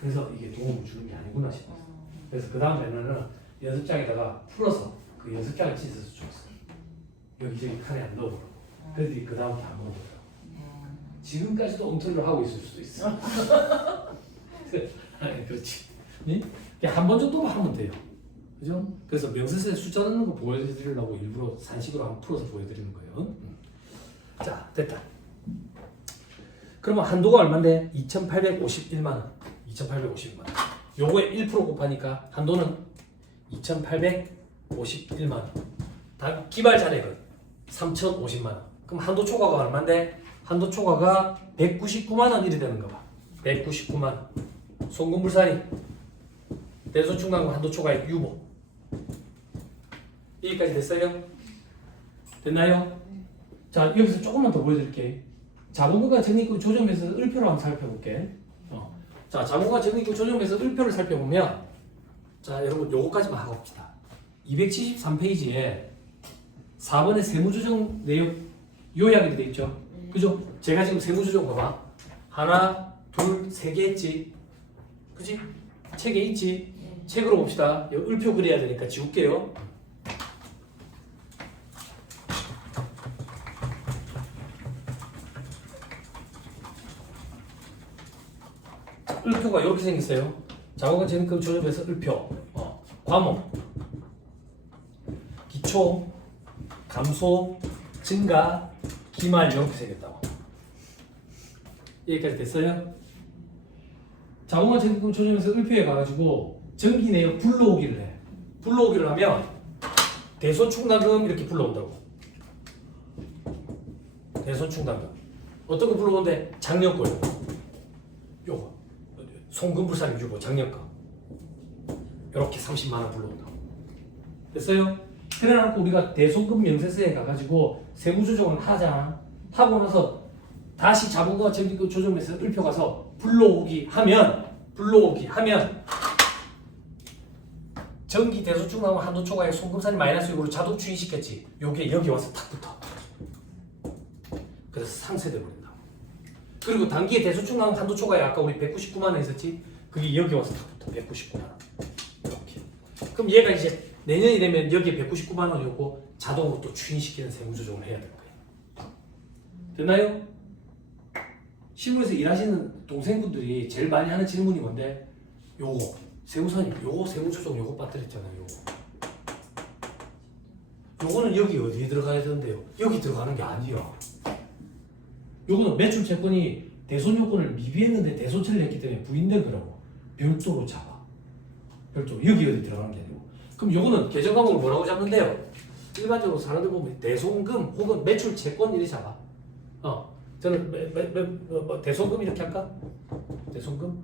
그래서 이게 도움을 주는 게 아니구나 싶었어. 그래서 그 다음에는 연습장에다가 풀어서 그 연습장을 찢어서 줬어. 여기저기 칸에 안 넣어보라고. 그랬더니 그 다음부터 안 먹어보더라고. 지금까지도 엉터리를 하고 있을 수도 있어. 아니, 그렇지. 네? 한 번 정도만 하면 돼요. 그죠? 그래서 명세서에 숫자 넣는 거 보여드리려고 일부러 산식으로 한번 풀어서 보여드리는 거예요. 자, 됐다. 그러면 한도가 얼마인데? 2,851만 원. 2,851만 원. 요거에 1% 곱하니까 한도는 2,851만 원. 다 기말 잔액은 3,050만 원. 그럼 한도 초과가 얼마인데? 한도 초과가 199만 원 이래 되는 거 봐. 199만 원. 송금불산이 대손충당금 한도 초과액 유보. 여기까지 됐어요? 됐나요? 자, 여기서 조금만 더 보여드릴게. 자본금과 적립금 조정에서 을표로 한번 살펴볼게. 자, 자본금과 적립금 조정에서 을표를 살펴보면, 자, 여러분 요거까지만 하고 봅시다. 273페이지에 4번의 세무조정 내용 요약이 되어 있죠? 그죠? 제가 지금 세무조정 봐봐. 하나, 둘, 세 개 했지? 그지? 책에 있지? 책으로 봅시다. 여기 을표 그려야 되니까 지울게요. 을표가 이렇게 생겼어요. 자본금 적립금 조정에서 을표. 과목, 기초, 감소, 증가, 기말 이렇게 생겼다고. 여기까지 됐어요? 자본금 적립금 조정에서 을표에 가가지고 정기 내역 불러오기를 해. 불러오기를 하면 대손충당금 이렇게 불러온다고. 대손충당금 어떤 거 불러오는데? 작년 거요. 요거 송금불산 유보 작년 거 이렇게 30만 원 불러온다고. 됐어요? 그래놓고 우리가 대손금 명세서에 가가지고 세무조정을 하잖아. 하고 나서 다시 자본금 적립금 조정에서 을표 가서 불러오기 하면 정기 대손충당금 한도 초과액 송금산이 마이너스 6으로 자동 추인시켰지. 요게 여기 와서 탁 붙어. 그래서 상쇄돼 버린다. 그리고 단기에 대손충당금 한도 초과액 아까 우리 199만 원 있었지. 그게 여기 와서 탁 붙어. 199만 원. 이렇게. 그럼 얘가 이제 내년이 되면 여기에 199만 원이었고 자동으로 또 추인시키는 세무조정을 해야 될 거예요. 됐나요? 실무에서 일하시는 동생분들이 제일 많이 하는 질문이 뭔데? 요거 세무사님 요거 세무조정 요거 빠뜨렸잖아요. 요거는 여기 어디에 들어가야 되는데요? 여기 들어가는 게 아니야. 요거는 매출 채권이 대손 요건을 미비했는데 대손 처리를 했기 때문에 부인된 거라고. 별도로 잡아. 별도로 여기 어디 들어가는 게 아니고. 그럼 요거는 계정 과목을 뭐라고 잡는데요? 일반적으로 사람들 보면 대손금 혹은 매출 채권 이렇게 잡아. 저는 대손금 이렇게 할까? 대손금?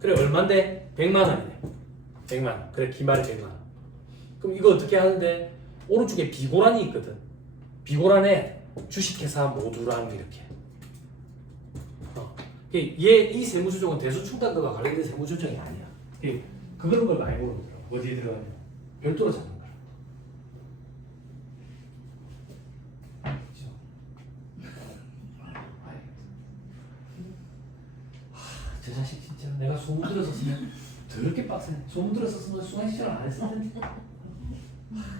그래 얼만데? 100만 원이네. 100만 원. 그래 기말이 100만 원. 그럼 이거 어떻게 하는데? 오른쪽에 비고란이 있거든. 비고란에 주식회사 모두랑 이렇게. 얘이 세무조정은 대소충당과 관련된 세무조정이 아니야. 그런 걸 많이 모르더라고. 어디에 들어가냐? 별도로 잡는 거야. 그렇죠? 저 자식 진짜 내가 소문 들어서 쓰면 더럽게 빡세네. 소문 들어서 쓰면 수강시절 안 했을 텐데.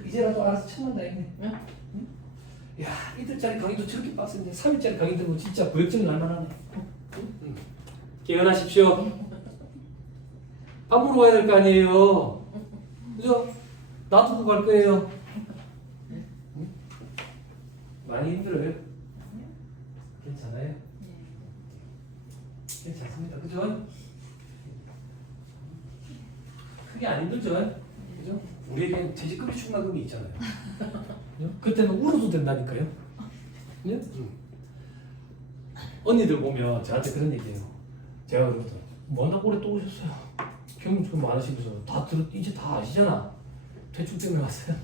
이제라도 알아서 천만 다행이네. 응? 야, 이틀짜리 강의도 저렇게 빡센데 3일짜리 강의 들으면 진짜 구역질 날만하네. 응? 깨어나십시오. 밥 먹으러 가야 될 거 아니에요. 그죠? 놔두고 갈 거예요. 응? 많이 힘들어요? 괜찮아요? 괜찮습니다. 그죠? 크게 안 힘들죠? 그죠? 우리에겐 퇴직급여 충당금이 있잖아요. 그죠? 그때는 울어도 된다니까요. 그죠? 언니들 보면 저한테 그런 얘기해요. 제가 그러거든. 뭐 한다고 올해 또 오셨어요? 경험 좀 많으시면서 이제 다 아시잖아. 퇴출 때문에 왔어요.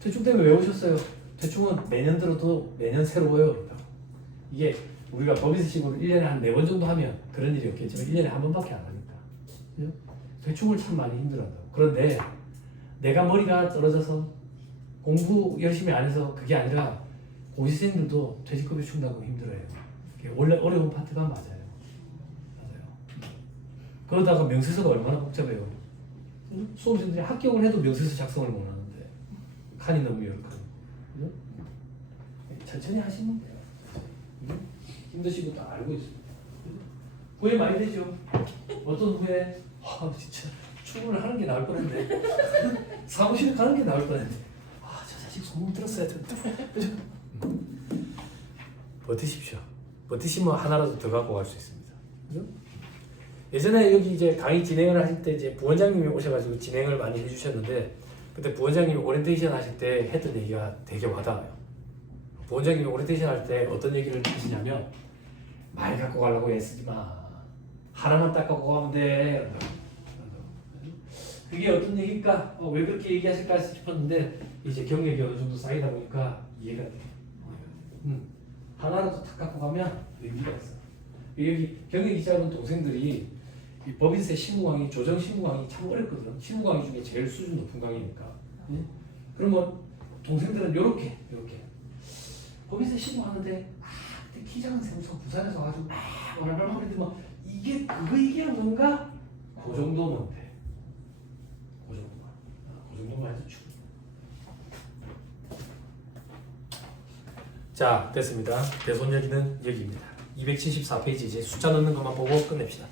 퇴출 때문에 왜 오셨어요? 퇴출은 매년 들어도 매년 새로워요. 이게 우리가 법인세식으로 1년에 한 4번 정도 하면 그런 일이 없겠지만 1년에 한 번밖에 안 하니까. 그죠? 퇴출을 참 많이 힘들어한다고. 그런데 내가 머리가 떨어져서 공부 열심히 안 해서 그게 아니라 고시생들도 퇴직급여 충당금 힘들어요. 원래 어려운 파트가 맞아요. 그러다가 명세서가 얼마나 복잡해요. 수험생들이 합격을 해도 명세서 작성을 못 하는데 칸이 너무 열악하고. 그죠? 천천히 하시면 돼요. 힘드시고 다 알고 있어요. 후회 많이 되죠? 어떤 후회? 진짜 출근을 하는 게 나을 뻔했네. 사무실에 가는 게 나을 뻔했네. 저 자식 소문 들었어야 됐는데. 그죠? 버티십시오. 버티시면 하나라도 더 갖고 갈 수 있습니다. 그죠? 예전에 여기 이제 강의 진행을 하실 때 이제 부원장님이 오셔가지고 진행을 많이 해주셨는데 그때 부원장님이 오리엔테이션 하실 때 했던 얘기가 되게 와닿아요. 부원장님이 오리엔테이션 할 때 어떤 얘기를 하시냐면 말 갖고 가려고 애쓰지 마. 하나만 딱 갖고 가면 돼. 그게 어떤 얘기일까? 왜 그렇게 얘기하실까 싶었는데 이제 경력이 어느 정도 쌓이다 보니까 이해가 돼요. 하나라도 딱 갖고 가면 의미가 있어. 여기 경력이 짧은 동생들이 이 법인세 신고강의, 조정 신고강의 참 어렵거든. 신고강의 중에 제일 수준 높은 강의니까. 그러면 동생들은 요렇게 법인세 신고하는데 그때 키 작은 세무서가 부산에서 와가지고 막 말하는데 이게 그거 얘기하는 건가? 그 정도면 돼. 그 정도만 해도 충분해. 자, 됐습니다. 대손 얘기는 여기입니다. 274페이지 이제 숫자 넣는 것만 보고 끝냅시다.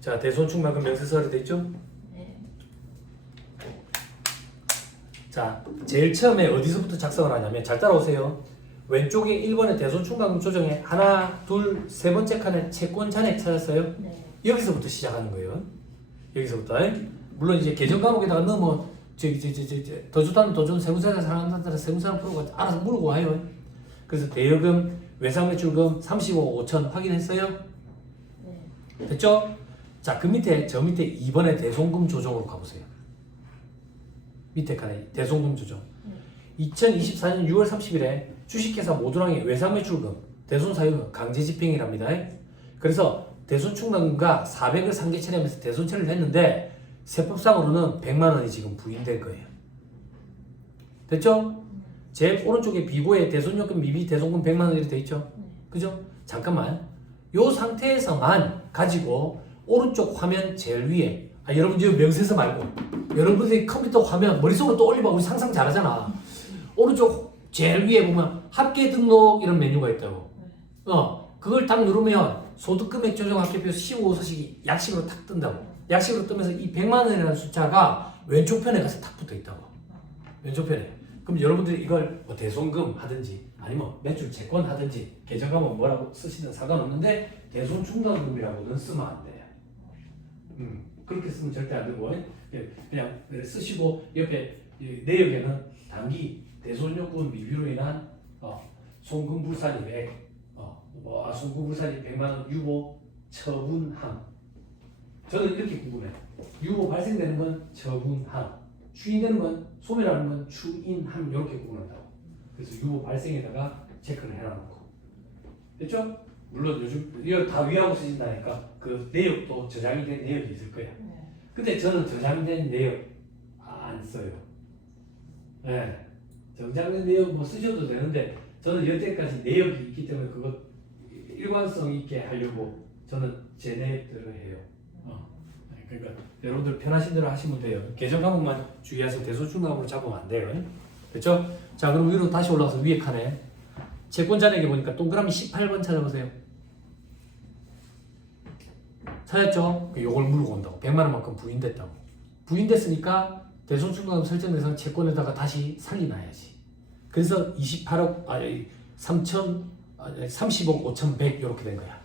자, 대손충만큼 명세서로 돼 있죠? 네. 자, 제일 처음에 어디서부터 작성을 하냐면 잘 따라오세요. 왼쪽에 1번에 대손충만금 조정에 하나, 둘, 세 번째 칸에 채권 잔액 찾았어요? 네. 여기서부터 시작하는 거예요. 여기서부터. 물론 이제 계정 과목에다가 넣으면 더 좋다는 더 좋은 세무사가 사랑한다는 세무사는 프로가 알아서 물고 와요. 그래서 대여금, 외상매출금 35억 5천 확인했어요? 네. 됐죠? 자, 그 밑에 저 밑에 2번에 대손금 조정으로 가보세요. 밑에 칸에 대손금 조정. 2024년 6월 30일에 주식회사 모두랑의 외상매출금, 대손사유는 강제집행이랍니다. 그래서 대손충당금과 400을 상계 처리하면서 대손 처리를 했는데 세법상으로는 100만 원이 지금 부인될 거예요. 됐죠? 제일 오른쪽에 비고에 대손요금 미비 대손금 100만 원 이렇게 돼 있죠? 그죠? 잠깐만. 요 상태에서만 가지고 오른쪽 화면 제일 위에 여러분 지금 명세서 말고 여러분들이 컴퓨터 화면 머릿속으로 떠올리면 우리 상상 잘하잖아. 오른쪽 제일 위에 보면 합계 등록 이런 메뉴가 있다고. 그걸 딱 누르면 소득금액 조정 합계표 15서식이 약식으로 탁 뜬다고. 약식으로 뜨면서 이 100만 원이라는 숫자가 왼쪽 편에 가서 탁 붙어 있다고. 왼쪽 편에. 그럼 여러분들이 이걸 뭐 대손금 하든지 아니면 매출 채권 하든지 계정 가면 뭐라고 쓰시든 상관없는데 대손충당금이라고는 쓰면 안 돼. 그렇게 쓰면 절대 안 되고 그냥 쓰시고 옆에 내역에는 단기 대손요금 미비로 인한 송금불산이 100, 송금불산이 100만 원 유보 처분함. 저는 이렇게 궁금해요. 유보 발생되는 건 처분함, 추인되는 건 소멸하는 건 추인함 이렇게 구분한다고. 그래서 유보 발생에다가 체크를 해놔놓고 됐죠? 물론 요즘 이거 다 위하고 쓰신다니까 그 내역도 저장이 된 내역이 있을 거야. 네. 근데 저는 저장된 내역 안 써요. 네. 저장된 내역 뭐 쓰셔도 되는데 저는 여태까지 내역이 있기 때문에 그거 일관성 있게 하려고 저는 제 내역대로 해요. 네, 그러니까 여러분들 편하신 대로 하시면 돼요. 계정 과목만 주의해서 대소중함으로 잡으면 안 돼요. 그렇죠? 자 그럼 위로 다시 올라와서 위에 칸에 채권 잔액에 보니까 동그라미 18번 찾아보세요. 찾았죠? 요걸 물고 온다고. 100만 원만큼 부인됐다고. 부인됐으니까 대손충당금 설정 대상 채권에다가 다시 살려놔야지. 그래서 28억, 30억 5,100 이렇게 된 거야.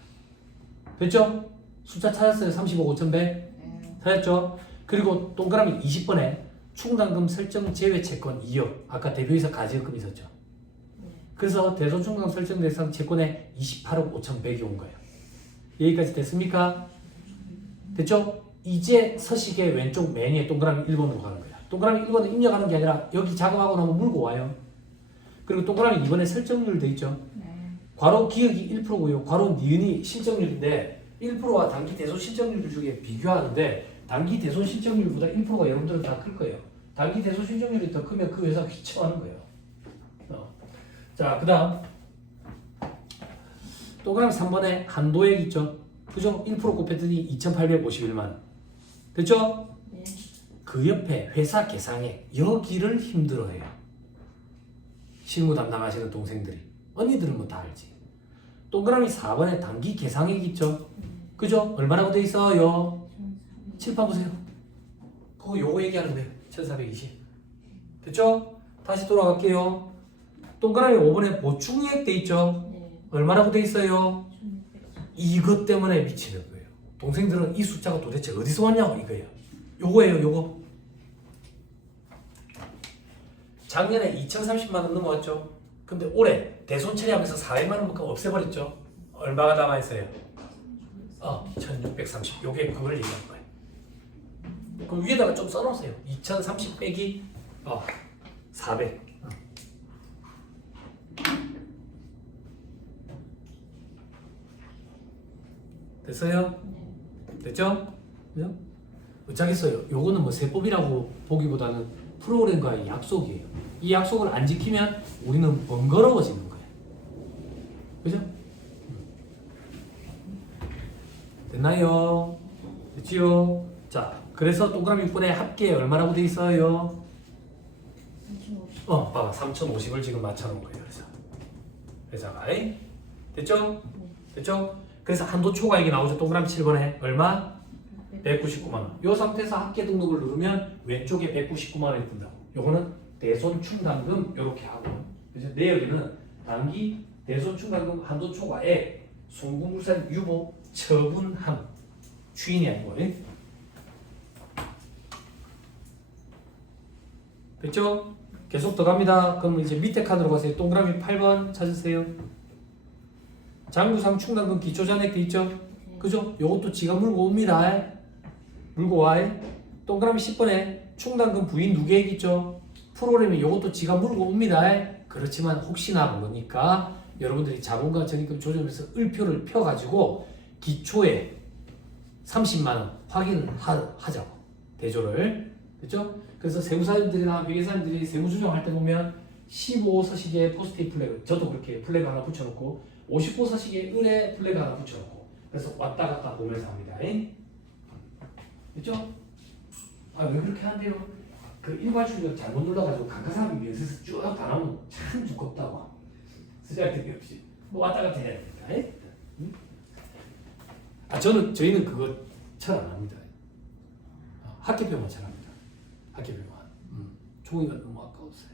됐죠? 숫자 찾았어요? 30억 5,100? 네. 찾았죠? 그리고 동그라미 20번에 충당금 설정 제외 채권 2억. 아까 대표이사 가지금 있었죠? 네. 그래서 대손충당 설정 대상 채권에 28억 5,100이 온 거예요. 여기까지 됐습니까? 됐죠? 이제 서식의 왼쪽 맨 위에 동그라미 1번으로 가는 거야. 동그라미 1번은 입력하는 게 아니라 여기 작업하고 나면 물고 와요. 그리고 동그라미 2번에 설정률 돼 있죠? 네. 괄호 기억이 1%고요. 괄호 니은이 실적률인데 1%와 단기 대손 실적률 중에 비교하는데 단기 대손 실적률보다 1%가 여러분들은 다 클 거예요. 단기 대손 실적률이 더 크면 그 회사 휘청하는 거예요. 자, 그 다음 동그라미 3번에 한도액 있죠? 그죠? 1% 곱했더니 2,851만. 됐죠? 네. 그 옆에 회사 계상액 여기를 힘들어해요. 실무 담당하시는 동생들이. 언니들은 뭐 다 알지. 동그라미 4번에 단기 계상액 있죠? 그죠? 얼마라고 돼 있어요? 칠판 보세요. 그거 요거 얘기하는 거예요. 1420. 됐죠? 다시 돌아갈게요. 동그라미 5번에 보충액 돼 있죠? 네. 얼마라고 돼 있어요? 1640. 이것 때문에 미치는 거예요. 동생들은 이 숫자가 도대체 어디서 왔냐고 이거예요. 요거예요, 요거. 작년에 2,030만 원 넘어왔죠. 근데 올해 대손 처리하면서 400만 원만큼 없애버렸죠. 얼마가 남아있어요? 1,630. 요게 그걸 얘기하는 거예요. 그럼 위에다가 좀 써놓으세요. 2,030 빼기 400. 됐어요? 됐죠? 그죠? 어쩌겠어요. 요거는 뭐 세법이라고 보기보다는 프로그램과의 약속이에요. 이 약속을 안 지키면 우리는 번거로워지는 거예요. 그죠? 됐나요? 됐지요? 자, 그래서 동그라미 6번에 합계 얼마라고 돼 있어요? 3,050. 봐봐. 3,050을 지금 맞춰놓은 거예요. 그래서 됐죠? 됐죠? 그래서 한도 초과액이 나오죠. 동그라미 7번에 얼마? 199만 원. 이 상태에서 합계 등록을 누르면 왼쪽에 199만 원이 뜬다고. 요거는 대손 충당금 이렇게 하고. 그래서 내역에는 단기 대손 충당금 한도 초과액 송금물산 유보 처분함 주인이 아니고. 됐죠? 계속 더 갑니다. 그럼 이제 밑에 칸으로 가세요. 동그라미 8번 찾으세요. 장부상 충당금 기초잔액 돼 있죠? 그죠? 요것도 지가 물고 옵니다. 물고 와. 동그라미 10번에 충당금 부인 누계액 있죠? 프로그램이 요것도 지가 물고 옵니다. 그렇지만 혹시나 모르니까 여러분들이 자본과 적립금 조정에서 을표를 펴가지고 기초에 30만 원 확인하자고. 대조를. 됐죠? 그래서 세무사님들이나 회계사님들이 세무조정할 때 보면 15서식에 포스트잇 플래그, 저도 그렇게 플래그 하나 붙여놓고 55서식에 을에 플래그 하나 붙여놓고 그래서 왔다 갔다 보면서 합니다. 됐죠? 왜 그렇게 한대요? 그 일괄출력 잘못 눌러가지고 감가상각비 면세서 쭉 다 나오면 참 두껍다고. 쓰잘데기 없이 뭐 왔다 갔다 해야 됩니다. 저희는 그거 잘 안 합니다. 학계표만 잘 합니다. 학계표만. 종이가 너무 아까웠어요.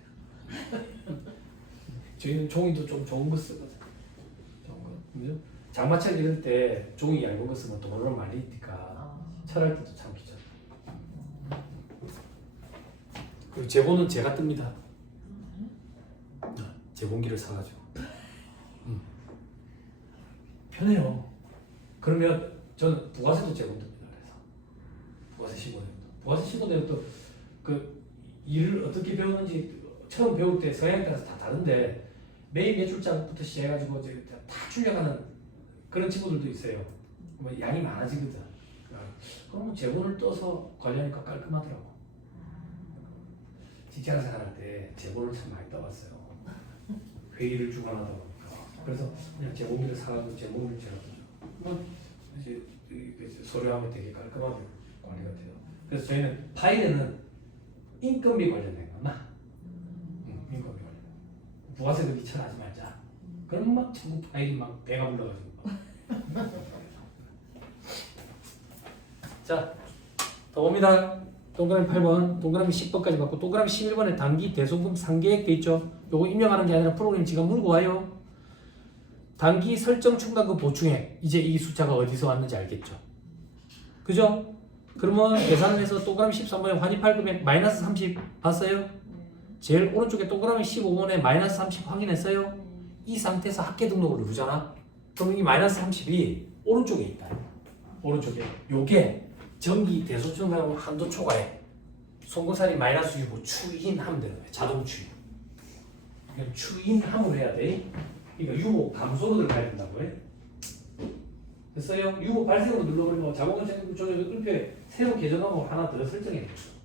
저희는 종이도 좀 좋은 거 쓰거든요. 좋은 거. 그죠? 장마철 이럴 때 종이 얇은 거 쓰면 도로를 말리니까 철할 때도 참 귀찮아요. 그리고 제본은 제가 뜹니다. 제본기를 사가지고. 편해요. 그러면 저는 부가세도 제본됩니다. 그래서 부가세 15년도. 부가세 15년도 그 일을 어떻게 배우는지 처음 배울 때 성향에 따라서 다 다른데 매일 매출장부터 시작해가지고 이제 다 출력하는 그런 친구들도 있어요. 뭐 양이 많아지거든. 그러면 제본을 떠서 관리하니까 깔끔하더라고. 직장 생활할 때 제본을 참 많이 떠봤어요. 회의를 주관하다 보니까. 그래서 그냥 제본기를 사가지고 제본을 제가 떠줘. 그러면 이제 서류하면 되게 깔끔하게 관리가 돼요. 그래서 저희는 파일에는 인건비 관련된 것만, 인건비 관련. 부가세도 귀찮아하지 말자. 그럼 막 전부 파일이 막 배가 불러가지고. 자, 더 봅니다. 동그라미 8번, 동그라미 10번까지 받고 동그라미 11번에 단기 대손금 상계액 돼 있죠. 요거 입력하는 게 아니라 프로그램 지가 물고 와요. 단기 설정 충당금 보충액. 이제 이 숫자가 어디서 왔는지 알겠죠. 그죠? 그러면 계산을 해서 동그라미 13번에 환입할 금액 마이너스 30 봤어요? 네. 제일 오른쪽에 동그라미 15번에 마이너스 30 확인했어요? 네. 이 상태에서 합계 등록을 누르잖아. 그럼 이 마이너스 30이 오른쪽에 있다. 오른쪽에. 요게 정기 대소증하고 한도 초과에 송고사리 마이너스 유보 추인하면 되는 거야. 자동 추인. 그냥 추인함을 해야 돼. 그러니까 유보 감소로 들어가야 된다고 해. 됐어요? 유보 발생으로 눌러버리면 자본금 쪽에 은표에 새로 계정하고 하나 더 설정해 줬어.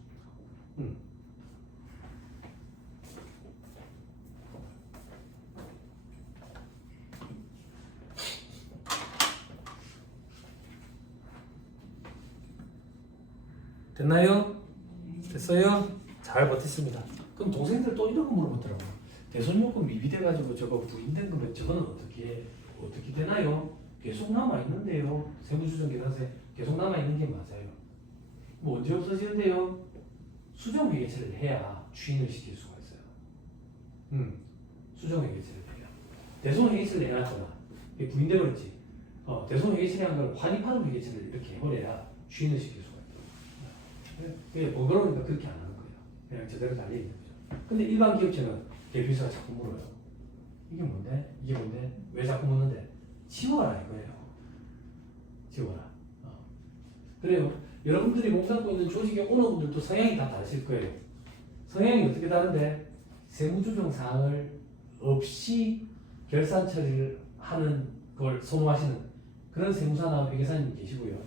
됐나요? 됐어요? 잘 버텼습니다. 그럼 동생들 또 이런 거 물어보더라고요. 대손요금 미비돼가지고 저거 부인된 금액 저거는 어떻게 되나요? 계속 남아 있는데요. 세무조정 계산서에 계속 남아 있는 게 맞아요. 뭐 언제 없어지는데요? 수정 회계처리를 해야 추인을 시킬 수가 있어요. 수정 회계처리를 해야. 대손 회계처리를 해놨잖아. 이게 부인돼 버렸지. 대손 회계처리한 걸 환입하는 회계처리를 이렇게 해버려야 추인을 시킬 수가 있어요. 그게 번거로우니까 그렇게 안 하는 거예요. 그냥 제대로 달려 있는 거죠. 근데 일반 기업체는 대표이사가 자꾸 물어요. 이게 뭔데? 이게 뭔데? 왜 자꾸 묻는데? 지워라 이거예요. 지워라. 그래요. 여러분들이 몸담고 있는 조직의 오너분들도 성향이 다 다르실 거예요. 성향이 어떻게 다른데? 세무조정 사항을 없이 결산 처리를 하는 걸 선호하시는 그런 세무사나 회계사님 계시고요.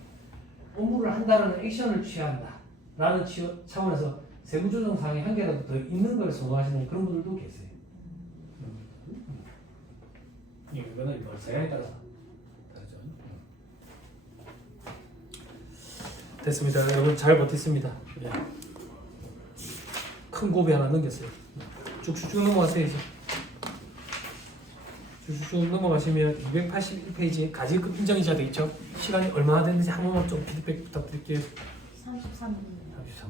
업무를 한다는 액션을 취한다 라는 차원에서 세무조정 사항이 한 개라도 더 있는 걸 선호하시는 그런 분들도 계세요. 이거는 성향에 따라서 다르죠. 됐습니다. 여러분 잘 버텼습니다. 큰 고비 하나 넘겼어요. 쭉쭉쭉 넘어가세요. 이제. 쭉쭉쭉 넘어가시면 281페이지에 가지급 인정이자 돼 있죠. 시간이 얼마나 됐는지 한 번만 좀 피드백 부탁드릴게요. 33분.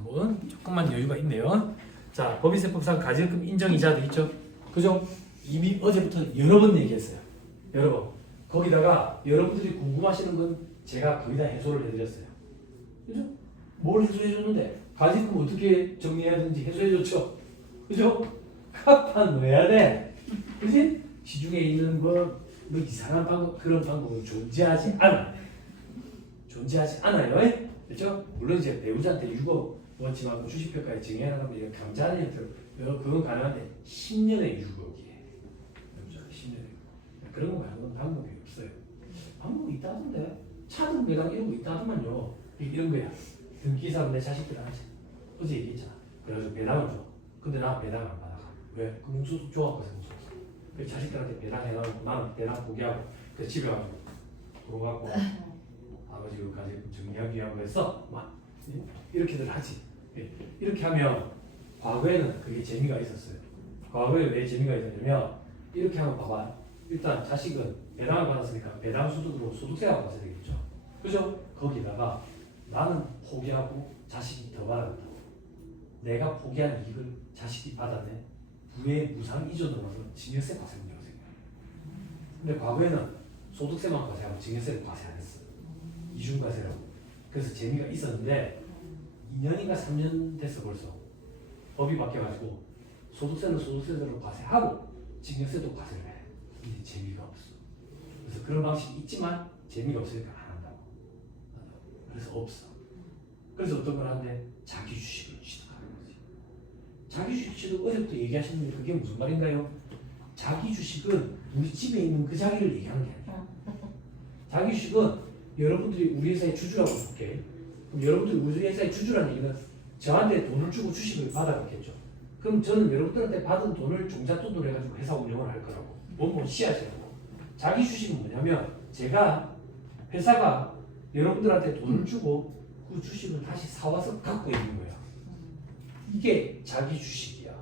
33분 조금만 여유가 있네요. 자, 법인세법상 가지급 인정이자 돼 있죠. 그죠? 이미 어제부터 여러 번 얘기했어요. 여러 번. 거기다가 여러분들이 궁금하시는 건 제가 거의 다 해소를 해드렸어요. 그죠? 뭘 해소해줬는데 가지급 어떻게 정리해야 되는지 해소해줬죠. 그죠? 카판 넣어야 돼. 그지? 시중에 있는 뭐 이상한 방법 그런 방법은 존재하지 않아. 존재하지 않아요. 그렇죠? 물론 이제 배우자한테 유고 원칙하고 주식평가에 증여하는 이런 강제하는 형태로 그건 가능한데 10년의 유고기에 10년의 그런 거 말고는 방법이 없어요. 방법이 있다 하던데 차등 매당 이런 거 있다 하더만요. 이런 거야. 등기사로 내 자식들 하지. 어제 얘기했잖아. 그래가지고 배당을 줘. 근데 나 배당 안 받아. 왜? 금융소득 좋아하고 세무서. 그 자식들한테 배당해가지고 나는 배당 포기하고 그래서 집에 가서 돌아가고 아버지까지 정리하기 위하고 해서 막 이렇게들 하지. 이렇게 하면 과거에는 그게 재미가 있었어요. 과거에 왜 재미가 있었냐면 이렇게 하면 봐봐. 일단 자식은 배당을 받았으니까 배당 소득으로 소득세가 받아야 되겠죠. 그죠? 거기다가 나는 포기하고 자식이 더 받았다고. 내가 포기한 이익을 자식이 받았네. 부의 무상 이전으로 해서 증여세 과세 문제가 생겨요. 근데 과거에는 소득세만 과세하고 증여세를 과세 안 했어. 이중과세라고. 그래서 재미가 있었는데 2년인가 3년 됐어 벌써. 법이 바뀌어가지고 소득세는 소득세대로 과세하고 증여세도 과세를 해. 근데 재미가 없어. 그래서 그런 방식이 있지만 재미가 없으니까 안 한다고. 그래서 없어. 그래서 어떤 걸 하는데 자기 주식을 취득하는 거지. 자기 주식 취득 어제부터 얘기하시는 게 그게 무슨 말인가요? 자기 주식은 우리 집에 있는 그 자기를 얘기하는 게 아니야. 자기 주식은 여러분들이 우리 회사의 주주라고 볼게. 그럼 여러분들이 우리 회사의 주주라는 얘기는 저한테 돈을 주고 주식을 받아갔겠죠. 그럼 저는 여러분들한테 받은 돈을 종잣돈으로 해가지고 회사 운영을 할 거라고. 뭐뭐 씨앗이라고. 자기 주식은 뭐냐면 제가 회사가 여러분들한테 돈을 주고 그 주식을 다시 사와서 갖고 있는 거야. 이게 자기 주식이야.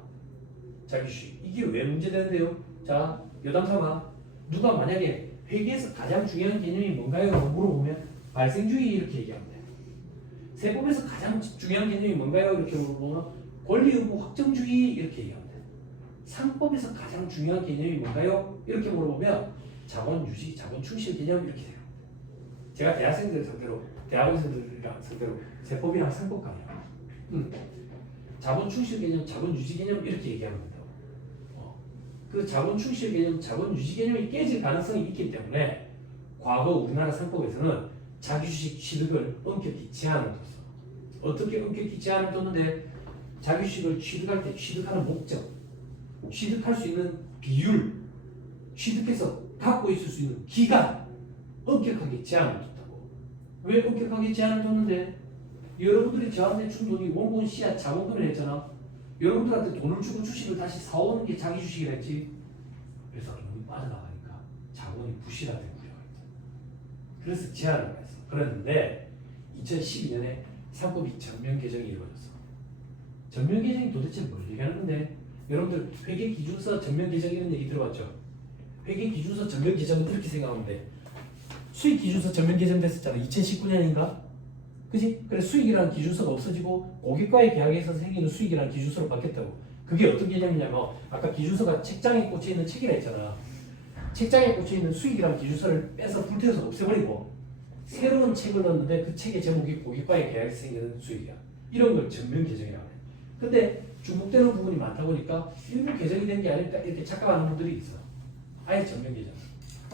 자기 주식. 이게 왜 문제되는데요? 자, 여담삼아 누가 만약에 회계에서 가장 중요한 개념이 뭔가요? 라고 물어보면 발생주의 이렇게 얘기하면 돼. 세법에서 가장 중요한 개념이 뭔가요? 이렇게 물어보면 권리의무 확정주의 이렇게 얘기하면 돼. 상법에서 가장 중요한 개념이 뭔가요? 이렇게 물어보면 자본 유지, 자본 충실 개념 이렇게 돼요. 제가 대학생들 상대로, 대학원생들이랑 상대로 세법이랑 상법 강의야. 자본 충실 개념, 자본 유지 개념 이렇게 얘기하면 된다고. 그 자본 충실 개념, 자본 유지 개념이 깨질 가능성이 있기 때문에 과거 우리나라 상법에서는 자기 주식 취득을 엄격히 제한을 뒀어. 어떻게 엄격히 제한을 뒀는데 자기 주식을 취득할 때 취득하는 목적, 취득할 수 있는 비율, 취득해서 갖고 있을 수 있는 기간 엄격하게 제한을 뒀다고. 왜 엄격하게 제한을 뒀는데 여러분들이 저한테 준 돈이 원본 씨앗 자본금을 했잖아. 여러분들한테 돈을 주고 주식을 다시 사오는 게 자기 주식이라 했지. 그래서 돈이 빠져나가니까 자본이 부실화된 우려가 있다. 그래서 제한을 했어. 그랬는데 2012년에 상법이 전면 개정이 이루어졌어. 전면 개정이 도대체 뭘 얘기하는 건데? 여러분들 회계기준서 전면 개정 이런 얘기 들어봤죠? 회계기준서 전면 개정은 이렇게 생각하면 돼. 수익기준서 전면 개정됐었잖아. 2019년인가? 그치? 그래 수익이라는 기준서가 없어지고 고객과의 계약에 있어서 생기는 수익이라는 기준서로 바뀌었다고. 그게 어떤 개념이냐면 아까 기준서가 책장에 꽂혀있는 책이라 했잖아. 책장에 꽂혀있는 수익이라는 기준서를 빼서 불태워서 없애버리고 새로운 책을 넣었는데 그 책의 제목이 고객과의 계약에서 생기는 수익이야. 이런 걸 전면 개정이라고 해. 근데 중복되는 부분이 많다 보니까 일부 개정이 된 게 아닐까 이렇게 착각하는 분들이 있어. 아예 전면 개정.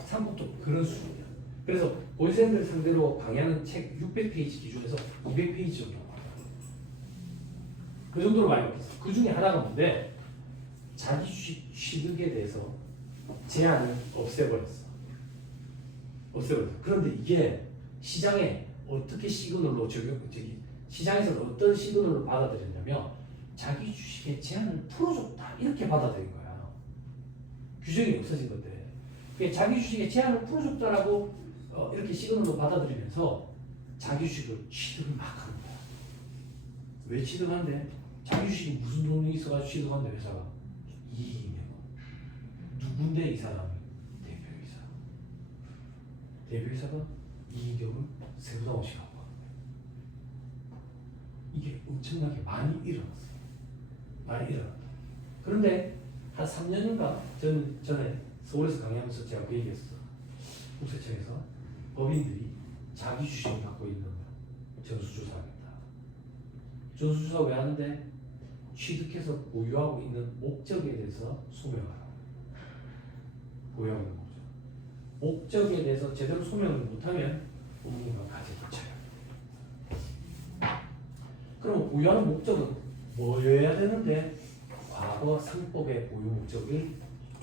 상법도 그런 수준이야. 그래서 고시생들 상대로 강의하는 책 600페이지 기준에서 200페이지 정도 그 정도로 많이 바뀌었어. 그 중에 하나가 뭔데 자기 주식 취득에 대해서 제한을 없애버렸어. 그런데 이게 시장에 어떻게 시그널로 시장에서는 어떤 시그널로 받아들였냐면 자기 주식에 제한을 풀어줬다 이렇게 받아들인 거야. 규정이 없어진 건데 자기 주식에 제한을 풀어줬다라고 이렇게 시그널로 받아들이면서 자기 주식을 취득을 막 하는 거야. 왜 취득하는데? 자기 주식이 무슨 돈이 있어가지고 취득하는데 회사가 이익이면 누군데 이 사람이 대표이사. 대표이사가 이익을 세부당 없이 갖고 가는 거야. 이게 엄청나게 많이 일어났어요. 많이 일어났다. 그런데 한 3년인가 전에 서울에서 강의하면서 제가 그 얘기했어. 국세청에서 법인들이 자기 주식을 갖고 있는 전수조사하겠다. 전수조사 왜 하는데? 취득해서 보유하고 있는 목적에 대해서 소명하라. 보유하고 있는 목적. 목적에 대해서 제대로 소명을 못하면 법무부가 가지 못해요. 그럼 보유하는 목적은 뭐여야 되는데? 과거 상법의 보유 목적을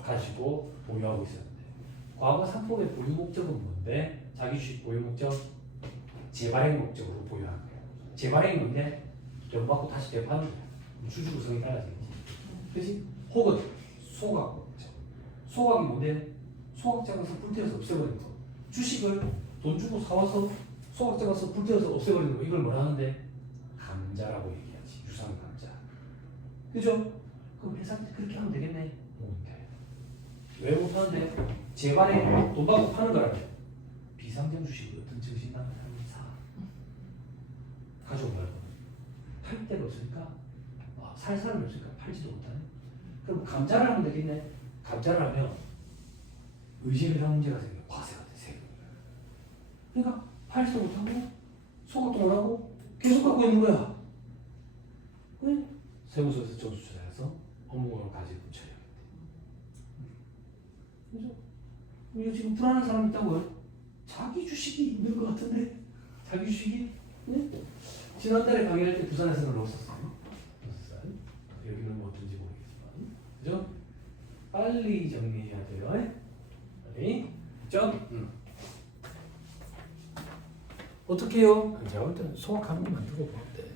가지고 보유하고 있었는데 과거 상법의 보유 목적은 뭔데? 자기 주식 보유 목적 재발행 목적으로 보유하는 거예요. 재발행이 뭔데? 돈 받고 다시 되파는 거야. 주주 구성이 달라지겠지. 그렇지? 혹은 소각 목적. 소각이 뭔데? 소각장에서 불태워서 없애버리는 거. 주식을 돈 주고 사와서 소각장에서 불태워서 없애버리는 거. 이걸 뭐라 하는데? 감자라고 얘기하지. 유상 감자. 그죠? 그럼 회사한테 그렇게 하면 되겠네? 못해. 왜 못하는데? 재발행 돈 받고 파는 거라며. 비상장 주식을 어떤 정신나는 사람이 사. 가져온 거야. 팔 데가 없으니까 살 사람이 없으니까 팔지도 못하네. 그럼 감자를 하면 되겠네. 감자를 하면 의제비상 문제가 생겨. 과세가 돼. 세금. 그러니까 팔지도 못하고 소각도 못 하고 계속 갖고 있는 거야. 그래? 세무서에서 전수조사해서 업무를 가지고 처리하게 돼. 그래서 우리가 지금 불안한 사람이 있다고요. 자기 주식이 있는 것 같은데 자기 주식이 네? 지난달에 강의할 때 부산에서는 넣었었어요. 여기는 뭐 어떤지 모르겠지만 그죠? 빨리 정리해야 돼요. 빨리. 점. 어떻게 해요? 제가 볼 때는 소각하는 게 만들고 보는데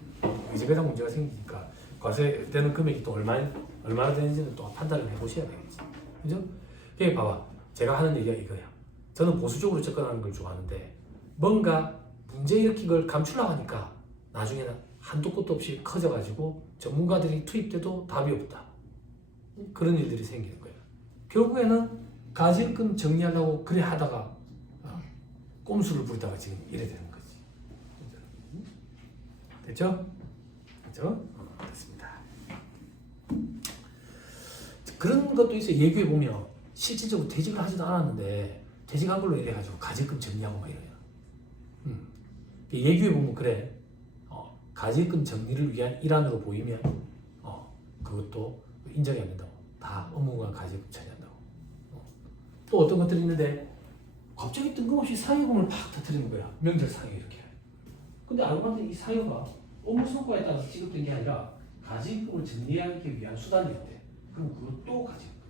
위제배당 문제가 생기니까 과세되는 금액이 또 얼마나 되는지는 또 판단을 해보셔야 되겠지. 그죠? 그게 봐봐. 제가 하는 얘기가 이거야. 저는 보수적으로 접근하는 걸 좋아하는데 뭔가 문제 일으킨 걸 감추려고 하니까 나중에는 한도 끝도 없이 커져가지고 전문가들이 투입돼도 답이 없다. 그런 일들이 생기는 거예요. 결국에는 가질금 정리하려고 그래 하다가 꼼수를 부리다가 지금 이래 되는 거지. 됐죠? 됐죠? 됐습니다. 그런 것도 있어요. 예규에 보면 실질적으로 퇴직을 하지도 않았는데 퇴직한 걸로 이래가지고 가질금 정리하고 막 이래요. 예규에 보면 그래. 가질금 정리를 위한 일환으로 보이면 그것도 인정이 안 된다고. 다 업무가 가질금 처리한다고. 또 어떤 것들이 있는데 갑자기 뜬금없이 상여금을 팍 터뜨리는 거야. 명절 상여 이렇게. 근데 알고 봤더니 이 상여가 업무 성과에 따라서 지급된 게 아니라 가질금을 정리하기 위한 수단이었대. 그럼 그것도 가질금이야.